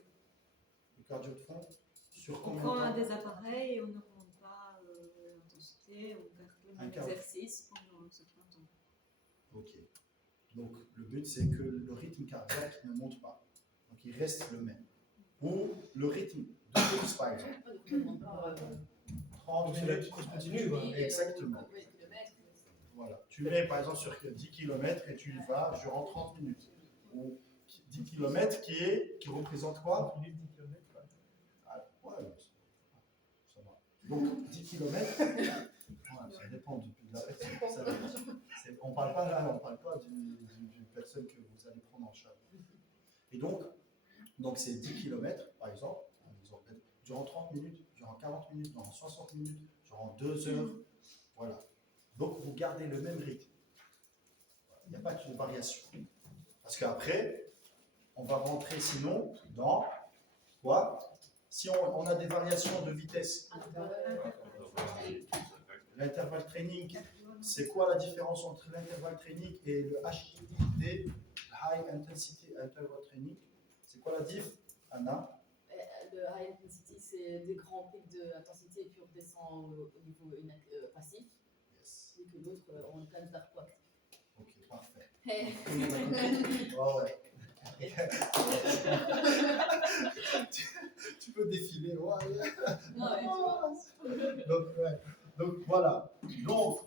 Le cardio de fond. Sur On combien prend de un temps? des appareils et on n'augmente pas l'intensité, on garde le Un même quart. exercice pendant un certain temps. Ok. Donc, le but, c'est que le rythme cardiaque ne monte pas. Donc, il reste le même. Ou le rythme de course, par exemple. 30 C'est la minutes. course continue, quoi. Exactement. Voilà. Tu mets, par exemple, sur 10 km et tu y vas durant 30 minutes. Ou 10 km qui représente quoi? 10 km, quoi. Ah, ouais, ça va. Donc, 10 km, ça dépend de la personne. On ne parle pas là, on ne parle pas d'une personne que vous allez prendre en charge. Et donc c'est 10 km, par exemple, durant 30 minutes, durant 40 minutes, durant 60 minutes, durant 2 heures. Voilà. Donc, vous gardez le même rythme. Il n'y a pas de variation. Parce qu'après, on va rentrer sinon dans quoi? Si on a des variations de vitesse. L'intervalle training, c'est quoi la différence entre l'intervalle training et le HIIT, High Intensity Interval Training? C'est quoi la diff, Anna? Le high intensity, c'est des grands pics d'intensité et puis on descend au niveau passif. Yes. Et que l'autre, on est quand même vers proactif. Ok, parfait. Hey. Tout le monde a compris? Oh, ouais. Tu peux défiler, ouais. Non, mais tu vois. Donc, ouais. Donc voilà. Donc,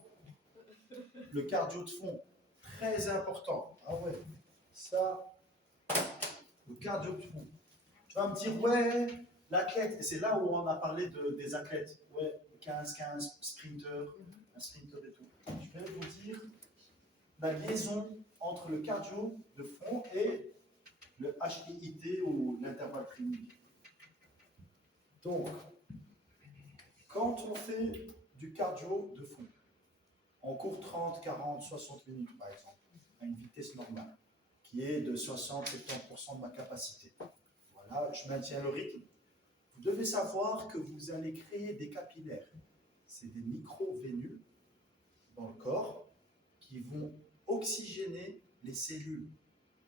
le cardio de fond, très important. Ah ouais, ça, le cardio de fond. Tu vas me dire, ouais, l'athlète, et c'est là où on a parlé des athlètes. Ouais, 15-15, sprinter, un sprinter et tout. Je vais vous dire la liaison entre le cardio de fond et le HIIT ou l'intervalle training. Donc, quand on fait du cardio de fond, on court 30, 40, 60 minutes par exemple, à une vitesse normale, qui est de 60-70% de ma capacité. Voilà, je maintiens le rythme. Vous devez savoir que vous allez créer des capillaires. C'est des micro-vénules dans le corps qui vont oxygéner les cellules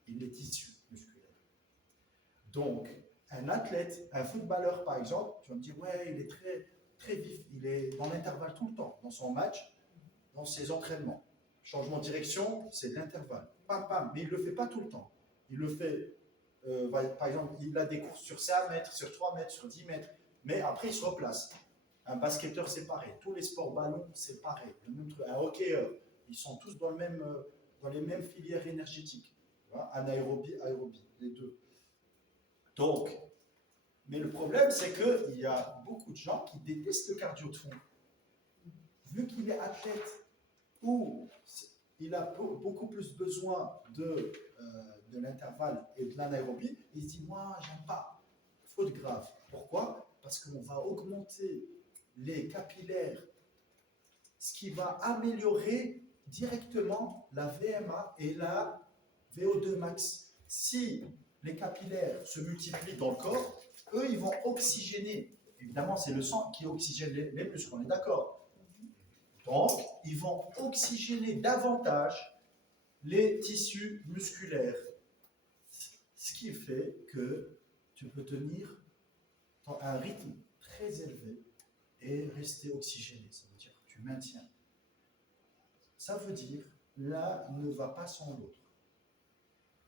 et les tissus musculaires. Donc, un athlète, un footballeur par exemple, tu vas me dire, ouais, il est très vif, il est dans l'intervalle tout le temps, dans son match, dans ses entraînements. Changement de direction, c'est de l'intervalle. Pam, pam, mais il ne le fait pas tout le temps. Il le fait, par exemple, il a des courses sur 5 mètres, sur 3 mètres, sur 10 mètres, mais après il se replace. Un basketteur, c'est pareil. Tous les sports ballons, c'est pareil. Le même truc. Un hockeyeur, ils sont tous dans les mêmes filières énergétiques. Anaérobie, aérobie, les deux. Donc, mais le problème, c'est qu'il y a beaucoup de gens qui détestent le cardio de fond. Vu qu'il est athlète ou il a beaucoup plus besoin de l'intervalle et de l'anaérobie, il se dit, moi, j'aime pas. Faute grave. Pourquoi? Parce qu'on va augmenter les capillaires ce qui va améliorer directement la VMA et la VO2 max. Si les capillaires se multiplient dans le corps, eux, ils vont oxygéner. Évidemment, c'est le sang qui oxygène les muscles, on est d'accord. Donc, ils vont oxygéner davantage les tissus musculaires. Ce qui fait que tu peux tenir à un rythme très élevé et rester oxygéné. Ça veut dire que tu maintiens. Ça veut dire l'un ne va pas sans l'autre.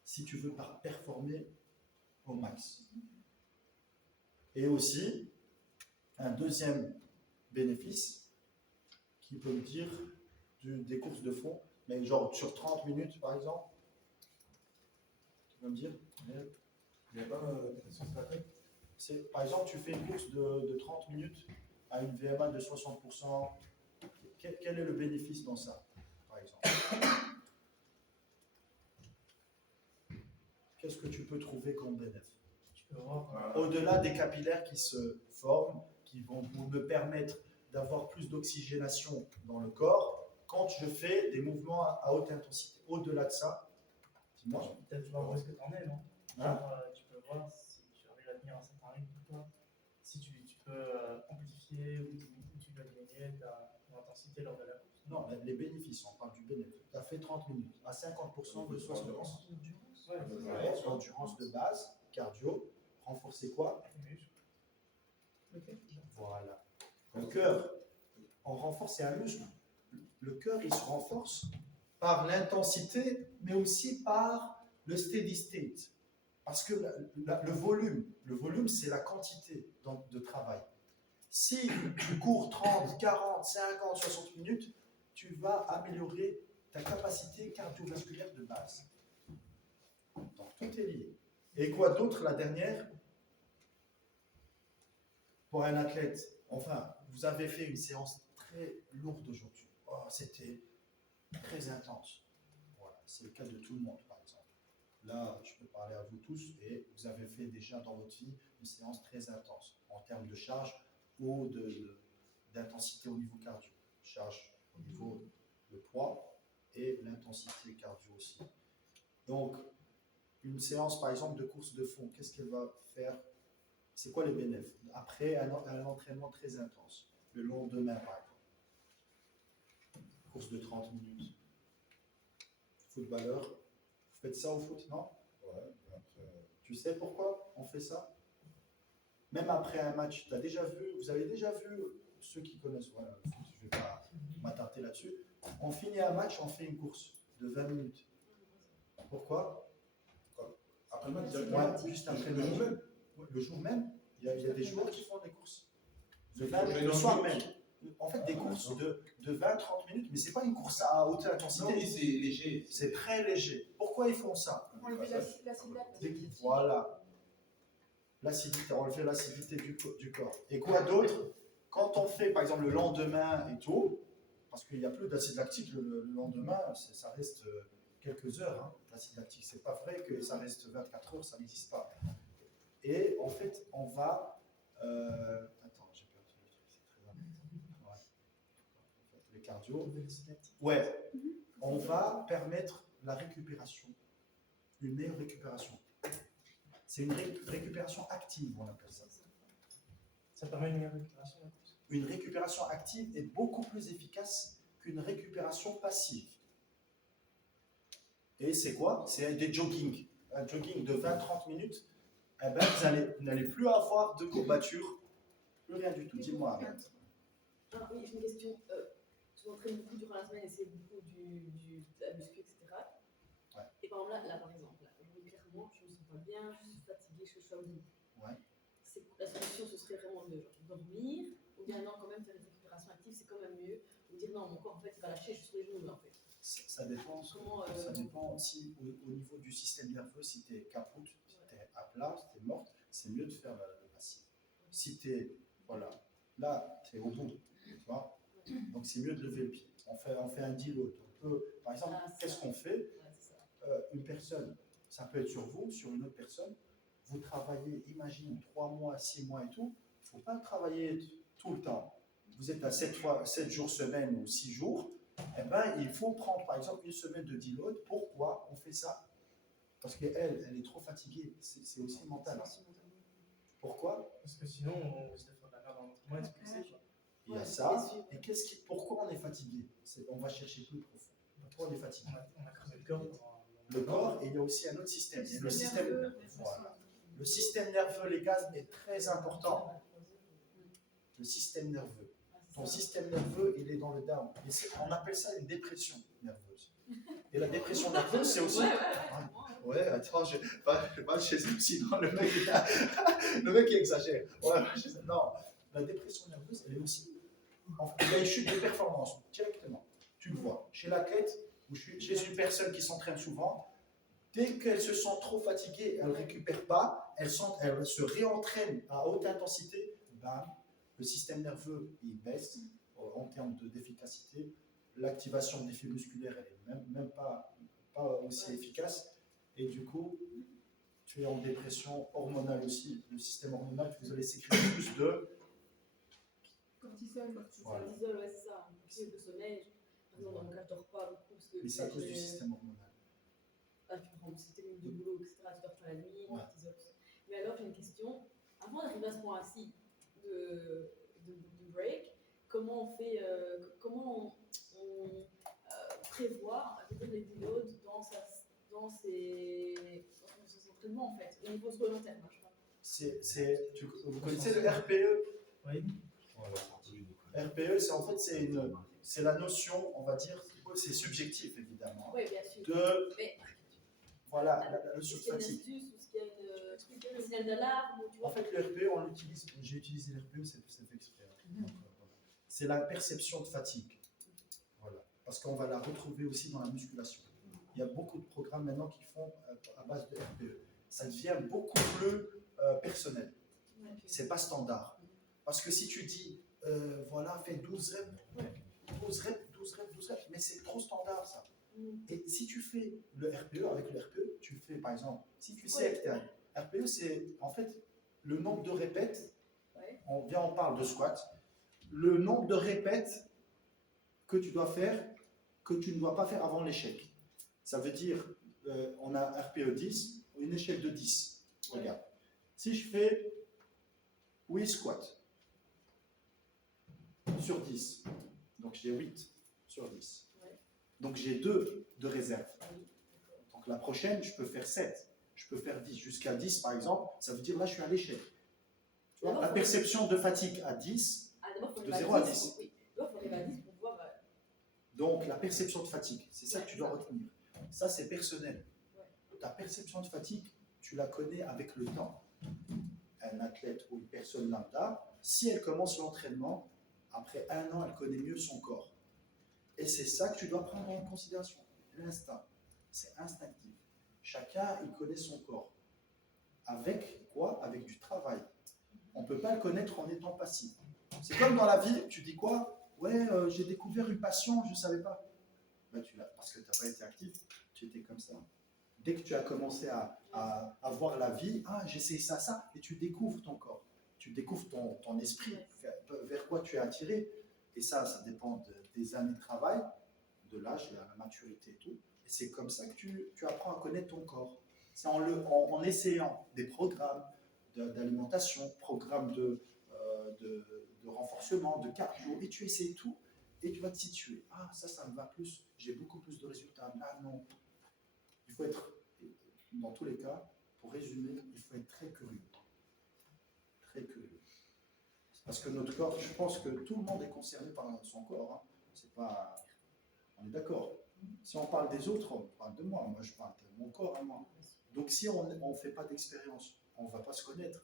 Si tu veux performer au max. Et aussi, un deuxième bénéfice qui peut me dire des courses de fond, mais genre sur 30 minutes par exemple, tu vas me dire, Il n'y a pas sur ta tête. par exemple, tu fais une course de 30 minutes à une VMA de 60%, quel est le bénéfice dans ça, par exemple? Qu'est-ce que tu peux trouver comme bénéfice? Tu peux voir. Au-delà des capillaires qui se forment, qui vont me permettre d'avoir plus d'oxygénation dans le corps, quand je fais des mouvements à haute intensité. Au-delà de ça, dis-moi. Peut-être voir où est-ce que tu en es, non? Hein? Tu peux voir si tu arrives à tenir un certain rythme pour toi, si tu peux amplifier ou tu dois diminuer ton intensité lors de la course. Non, les bénéfices, on parle du bénéfice. Tu as fait 30 minutes, à 50% de 60%. Ouais, endurance de base, cardio, renforcer quoi? Voilà. Le cœur, on renforce, c'est un muscle. Le cœur, il se renforce par l'intensité, mais aussi par le steady state. Parce que le volume, c'est la quantité de travail. Si tu cours 30, 40, 50, 60 minutes, tu vas améliorer ta capacité cardiovasculaire de base. Donc, tout est lié. Et quoi d'autre, la dernière? Pour un athlète, enfin, vous avez fait une séance très lourde aujourd'hui. Oh, c'était très intense. Voilà, c'est le cas de tout le monde, par exemple. Là, je peux parler à vous tous et vous avez fait déjà dans votre vie une séance très intense en termes de charge ou d'intensité au niveau cardio. Charge au niveau de poids et l'intensité cardio aussi. Donc, une séance, par exemple, de course de fond, qu'est-ce qu'elle va faire? C'est quoi les bénéfices? Après un entraînement très intense, le lendemain, par exemple. Course de 30 minutes. Footballeur, vous faites ça au foot, non? Ouais, après. Tu sais pourquoi on fait ça? Même après un match, vous avez déjà vu, ceux qui connaissent, voilà, le foot, je ne vais pas m'attarder là-dessus, on finit un match, on fait une course de 20 minutes. Pourquoi? Après le match, Ouais, juste après le jour match. même. Le jour même, il y a des joueurs qui font des courses. Mais Le non, soir mais- même. En fait, des courses de 20-30 minutes, mais ce n'est pas une course à haute Non, intensité. mais c'est léger. C'est très léger. Pourquoi ils font ça? Pour enlever l'acide lactique. Voilà. L'acidité, enlever l'acidité du corps. Et quoi d'autre? Quand on fait, par exemple, le lendemain et tout, parce qu'il n'y a plus d'acide lactique le lendemain, ça reste quelques heures. Hein. L'acide lactique, c'est pas vrai que ça reste 24 heures, ça n'existe pas. Et en fait, on va... attends, j'ai perdu le truc, c'est très important. Ouais. En fait, les cardio. Ouais, on va permettre la récupération, une meilleure récupération. C'est une récupération active, on appelle ça. Ça permet une meilleure récupération. Une récupération active est beaucoup plus efficace qu'une récupération passive. Et c'est quoi? C'est des jogging. Un jogging de 20-30 minutes, eh ben, vous n'allez plus avoir de courbatures, plus rien du tout. Dis-moi. Ah oui, j'ai une question. Tu m'entraînes beaucoup durant la semaine et c'est beaucoup de la muscu, etc. Ouais. Et par exemple, là, par exemple, aujourd'hui, clairement, je me sens pas bien, je suis fatiguée, je suis au lit. Ouais. La solution, ce serait vraiment de dormir, ou bien non, quand même faire une récupération active, c'est quand même mieux, ou dire non, mon corps, en fait, il va lâcher, je suis sur les genoux, là, en fait. Ça dépend. Comment, Ça dépend si au niveau du système nerveux, si tu es capoute, si tu es à plat, si tu es morte, c'est mieux de faire le passif. Si tu es, voilà, là, tu es au bout, tu vois, donc c'est mieux de lever le pied. On fait un deal. Par exemple, qu'est-ce qu'on fait? Ouais, c'est ça. Une personne, ça peut être sur vous, sur une autre personne, vous travaillez, imagine, 3 mois, 6 mois et tout, il ne faut pas travailler tout le temps. vous êtes à 7 jours semaine ou 6 jours, eh ben, il faut prendre par exemple une semaine de deload. Pourquoi on fait ça? Parce qu'elle, elle est trop fatiguée. C'est aussi mental. Pourquoi? Parce que sinon, on risque de faire de la merde dans l'entraînement et se blesser, quoi. Il y a ça. Et pourquoi on est fatigué? On va chercher plus profond. Pourquoi on est fatigué? On a creusé le corps. Le corps, et il y a aussi un autre système. Il y a le système nerveux. voilà. Le système nerveux, les gaz, est très important. Le système nerveux. Ton système nerveux, il est dans le down. On appelle ça une dépression nerveuse. Et la dépression nerveuse, c'est aussi. Ouais, attends, je pas chez eux, sinon le mec il exagère. Ouais, non, la dépression nerveuse, elle est aussi. Il y a une chute de performance directement. Tu le vois. Chez l'athlète ou chez une personne qui s'entraîne souvent, dès qu'elle se sent trop fatiguée, elle ne récupère pas, elle se réentraîne à haute intensité, bam, le système nerveux il baisse en termes d'efficacité. L'activation des fibres musculaires, elle n'est même pas aussi efficace. Et du coup, tu es en dépression hormonale aussi. Le système hormonal, vous allez sécréter plus de Cortisol. Voilà. Cortisol, ouais, c'est ça. Plus de sommeil. Par exemple, dans mon cas, je dors pas beaucoup. Parce que Mais c'est à cause du système hormonal. Ah, tu prends c'était du boulot, etc. Tu dors pas la nuit, Ouais. cortisol. Mais alors, j'ai une question. Avant d'arriver à ce point-ci de break, comment on fait, comment on prévoit les deloads dans ses entraînements en fait, au niveau sur le long terme, je crois. Vous connaissez le RPE? Oui. RPE, c'est la notion, on va dire, c'est subjectif évidemment, Oui, bien sûr. Mais voilà, la est-ce qu'il y a une fatigue. astuce ou est-ce qu'il y a une signal d'alarme ou tu vois? En fait, le RPE, on l'utilise, j'ai utilisé le RPE, c'est fait exprès. Donc, voilà. C'est la perception de fatigue. Voilà. Parce qu'on va la retrouver aussi dans la musculation. Il y a beaucoup de programmes maintenant qui font à base de RPE. Ça devient beaucoup plus personnel. C'est pas standard. Parce que si tu dis, voilà, fais 12 reps, 12 reps, 12 reps, 12 reps, mais c'est trop standard ça. Et si tu fais le RPE, avec le RPE, tu fais par exemple, si tu sais RPE, c'est en fait le nombre de répètes, on parle de squat, le nombre de répètes que tu dois faire, que tu ne dois pas faire avant l'échec. Ça veut dire, on a RPE 10, une échelle de 10. Regarde, si je fais 8 squats sur 10, donc j'ai 8 sur 10. Donc j'ai 2 de réserve. Donc la prochaine, je peux faire 7, je peux faire 10. Jusqu'à 10 par exemple, ça veut dire là je suis à l'échec. Tu vois, la perception de fatigue à 10, de 0 à 10. Oui, d'abord, il faut arriver à 10 pour voir. Donc la perception de fatigue, c'est ça que tu dois retenir. Ça c'est personnel. Ta perception de fatigue, tu la connais avec le temps. Un athlète ou une personne lambda, si elle commence l'entraînement, après 1 an, elle connaît mieux son corps. Et c'est ça que tu dois prendre en considération. L'instinct, c'est instinctif. Chacun, il connaît son corps. Avec quoi? Avec du travail. On ne peut pas le connaître en étant passif. C'est comme dans la vie, tu dis quoi? Ouais, j'ai découvert une passion, je ne savais pas. Ben, parce que tu n'as pas été actif, tu étais comme ça. Dès que tu as commencé à voir la vie, j'ai essayé ça, et tu découvres ton corps. Tu découvres ton esprit, vers quoi tu es attiré. Et ça dépend des années de travail, de l'âge, de la maturité et tout. Et c'est comme ça que tu apprends à connaître ton corps. C'est en essayant des programmes d'alimentation, programmes de renforcement, de cardio, et tu essaies tout, et tu vas te situer. Ça me va plus, j'ai beaucoup plus de résultats. Là, non. Il faut être, dans tous les cas, pour résumer, il faut être très curieux. Très curieux. Parce que notre corps, je pense que tout le monde est concerné par son corps. Hein. C'est pas, on est d'accord. Si on parle des autres, on parle de moi. Moi, je parle de mon corps à moi. Donc, si on ne fait pas d'expérience, on ne va pas se connaître.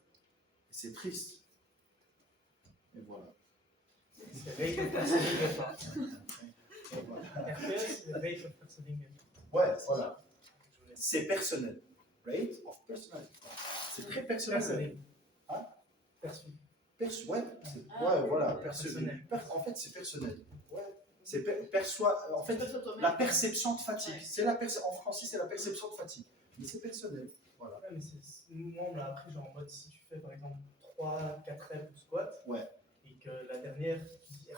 Et c'est triste. Et voilà. C'est rate of perceiving effort. Et voilà. RPS, c'est rate of perceiving effort. Ouais, voilà. C'est personnel. Rate of personal. C'est très personnel. Personnel. Hein? Perçu. Ouais, voilà, personnel. En fait, c'est personnel. Ouais. C'est en fait, la perception de fatigue. En français, c'est la perception de fatigue. Mais c'est personnel. Voilà. Ouais, mais moi, on l'a appris genre en mode si tu fais par exemple 3-4 reps au squat, Ouais. et que la dernière, tu dis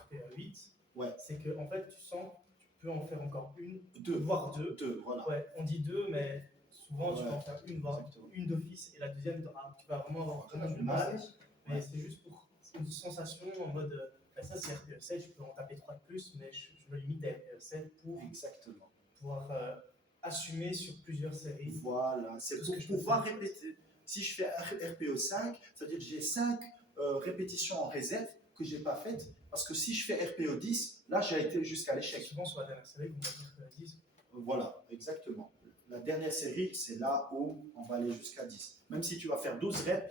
c'est qu'en fait, tu sens que tu peux en faire encore une, Deux. voire deux. Deux, voilà. Ouais, on dit deux, mais souvent tu Ouais. peux en faire une, voire Exactement. une d'office, et la deuxième, tu vas vraiment avoir vraiment du mal. Mais c'est juste pour une sensation en mode, bah, ça c'est RPE7, je peux en taper 3 de plus, mais je me limite à RPE7 pour Exactement. pouvoir assumer sur plusieurs séries. Voilà, c'est Tout ce pour que je peux pouvoir faire. répéter. Si je fais RPE 5, c'est-à-dire que j'ai 5 répétitions en réserve que je n'ai pas faites, parce que si je fais RPE 10, là j'ai été jusqu'à l'échec. Souvent sur la dernière série, vous mettez RPE 10. Voilà, exactement. La dernière série, c'est là où on va aller jusqu'à 10. Même si tu vas faire 12 reps,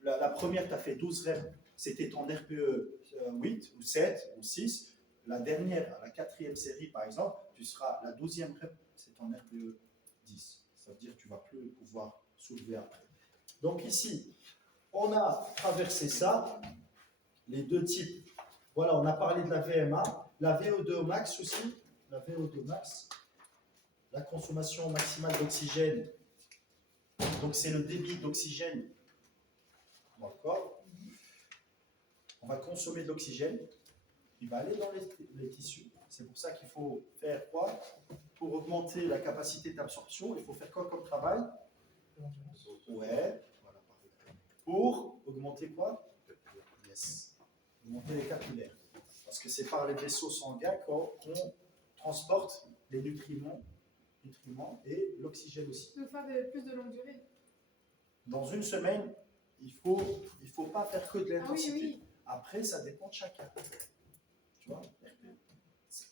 la première, tu as fait 12 reps, c'était ton RPE 8 ou 7 ou 6. La dernière, la quatrième série par exemple, tu seras la 12e rep, c'est ton RPE 10. Ça veut dire que tu ne vas plus pouvoir soulever après. Donc ici, on a traversé ça, les deux types. Voilà, on a parlé de la VMA, la VO2 max aussi, la VO2 max, la consommation maximale d'oxygène. Donc c'est le débit d'oxygène dans le corps. On va consommer de l'oxygène, il va aller dans les tissus. C'est pour ça qu'il faut faire quoi? Pour augmenter la capacité d'absorption, il faut faire quoi comme travail? Ouais, voilà, parfait. Pour augmenter quoi? Yes. Augmenter les capillaires. Parce que c'est par les vaisseaux sanguins qu'on transporte les nutriments et l'oxygène aussi. Donc faire plus de longue durée. Dans une semaine, il faut pas faire que de Ah oui, l'intensité. oui. Après, ça dépend de chacun. Tu vois?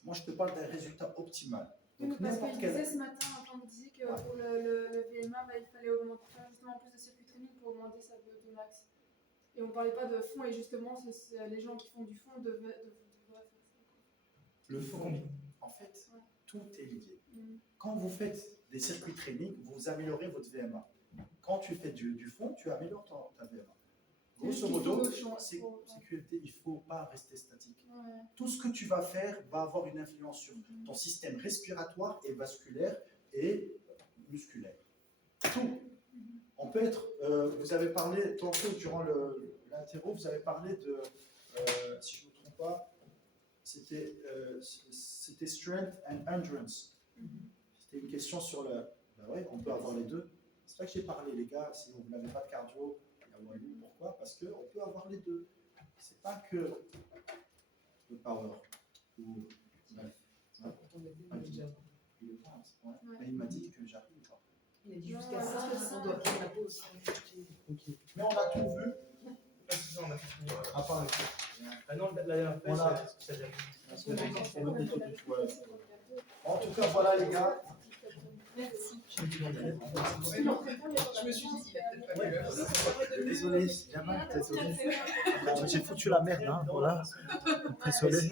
Moi, je te parle d'un résultat optimal. Donc, parce n'importe qu'il quel- disait ce matin, enfin, on disait que Ouais. pour le VMA, bah, il fallait augmenter, faire justement plus de circuit training pour augmenter sa VO2 max. Et on ne parlait pas de fond, et justement, les gens qui font du fond devraient faire ça. Le fond, Combien? en fait, Ouais. tout est lié. Mm. Quand vous faites des circuits training, vous améliorez votre VMA. Quand tu fais du fond, tu améliores ta VMA. Grosso Il modo, faut changer. sécurité, il ne faut pas rester statique. Ouais. Tout ce que tu vas faire va avoir une influence sur ton système respiratoire et vasculaire et musculaire. Tout. On peut être, vous avez parlé, tantôt durant l'interro, vous avez parlé de, si je ne me trompe pas, c'était strength and endurance. C'était une question sur le, ben ouais, on peut avoir les deux. C'est ça que j'ai parlé, les gars, si vous n'avez pas de cardio, il y a Walou. Pourquoi? Parce qu'on peut avoir les deux. C'est pas que le power. Ou, ouais. Il est temps, ouais. Ouais. Mais il m'a dit que j'arrive. Il a dit Non, jusqu'à ouais, ça, parce que on doit prendre la pause. Ok. Mais on a tout vu, Ah, c'est ça, on a fini. à part les choses. Ah non, la dernière On fois, a- c'est ce que ça On a avait tout vu, ouais. En tout cas, voilà les gars. Merci. Je me suis dit, il a peut-être pas les mêmes. Désolé, c'est bien mal, désolé. J'ai foutu la merde, hein, voilà. Désolé.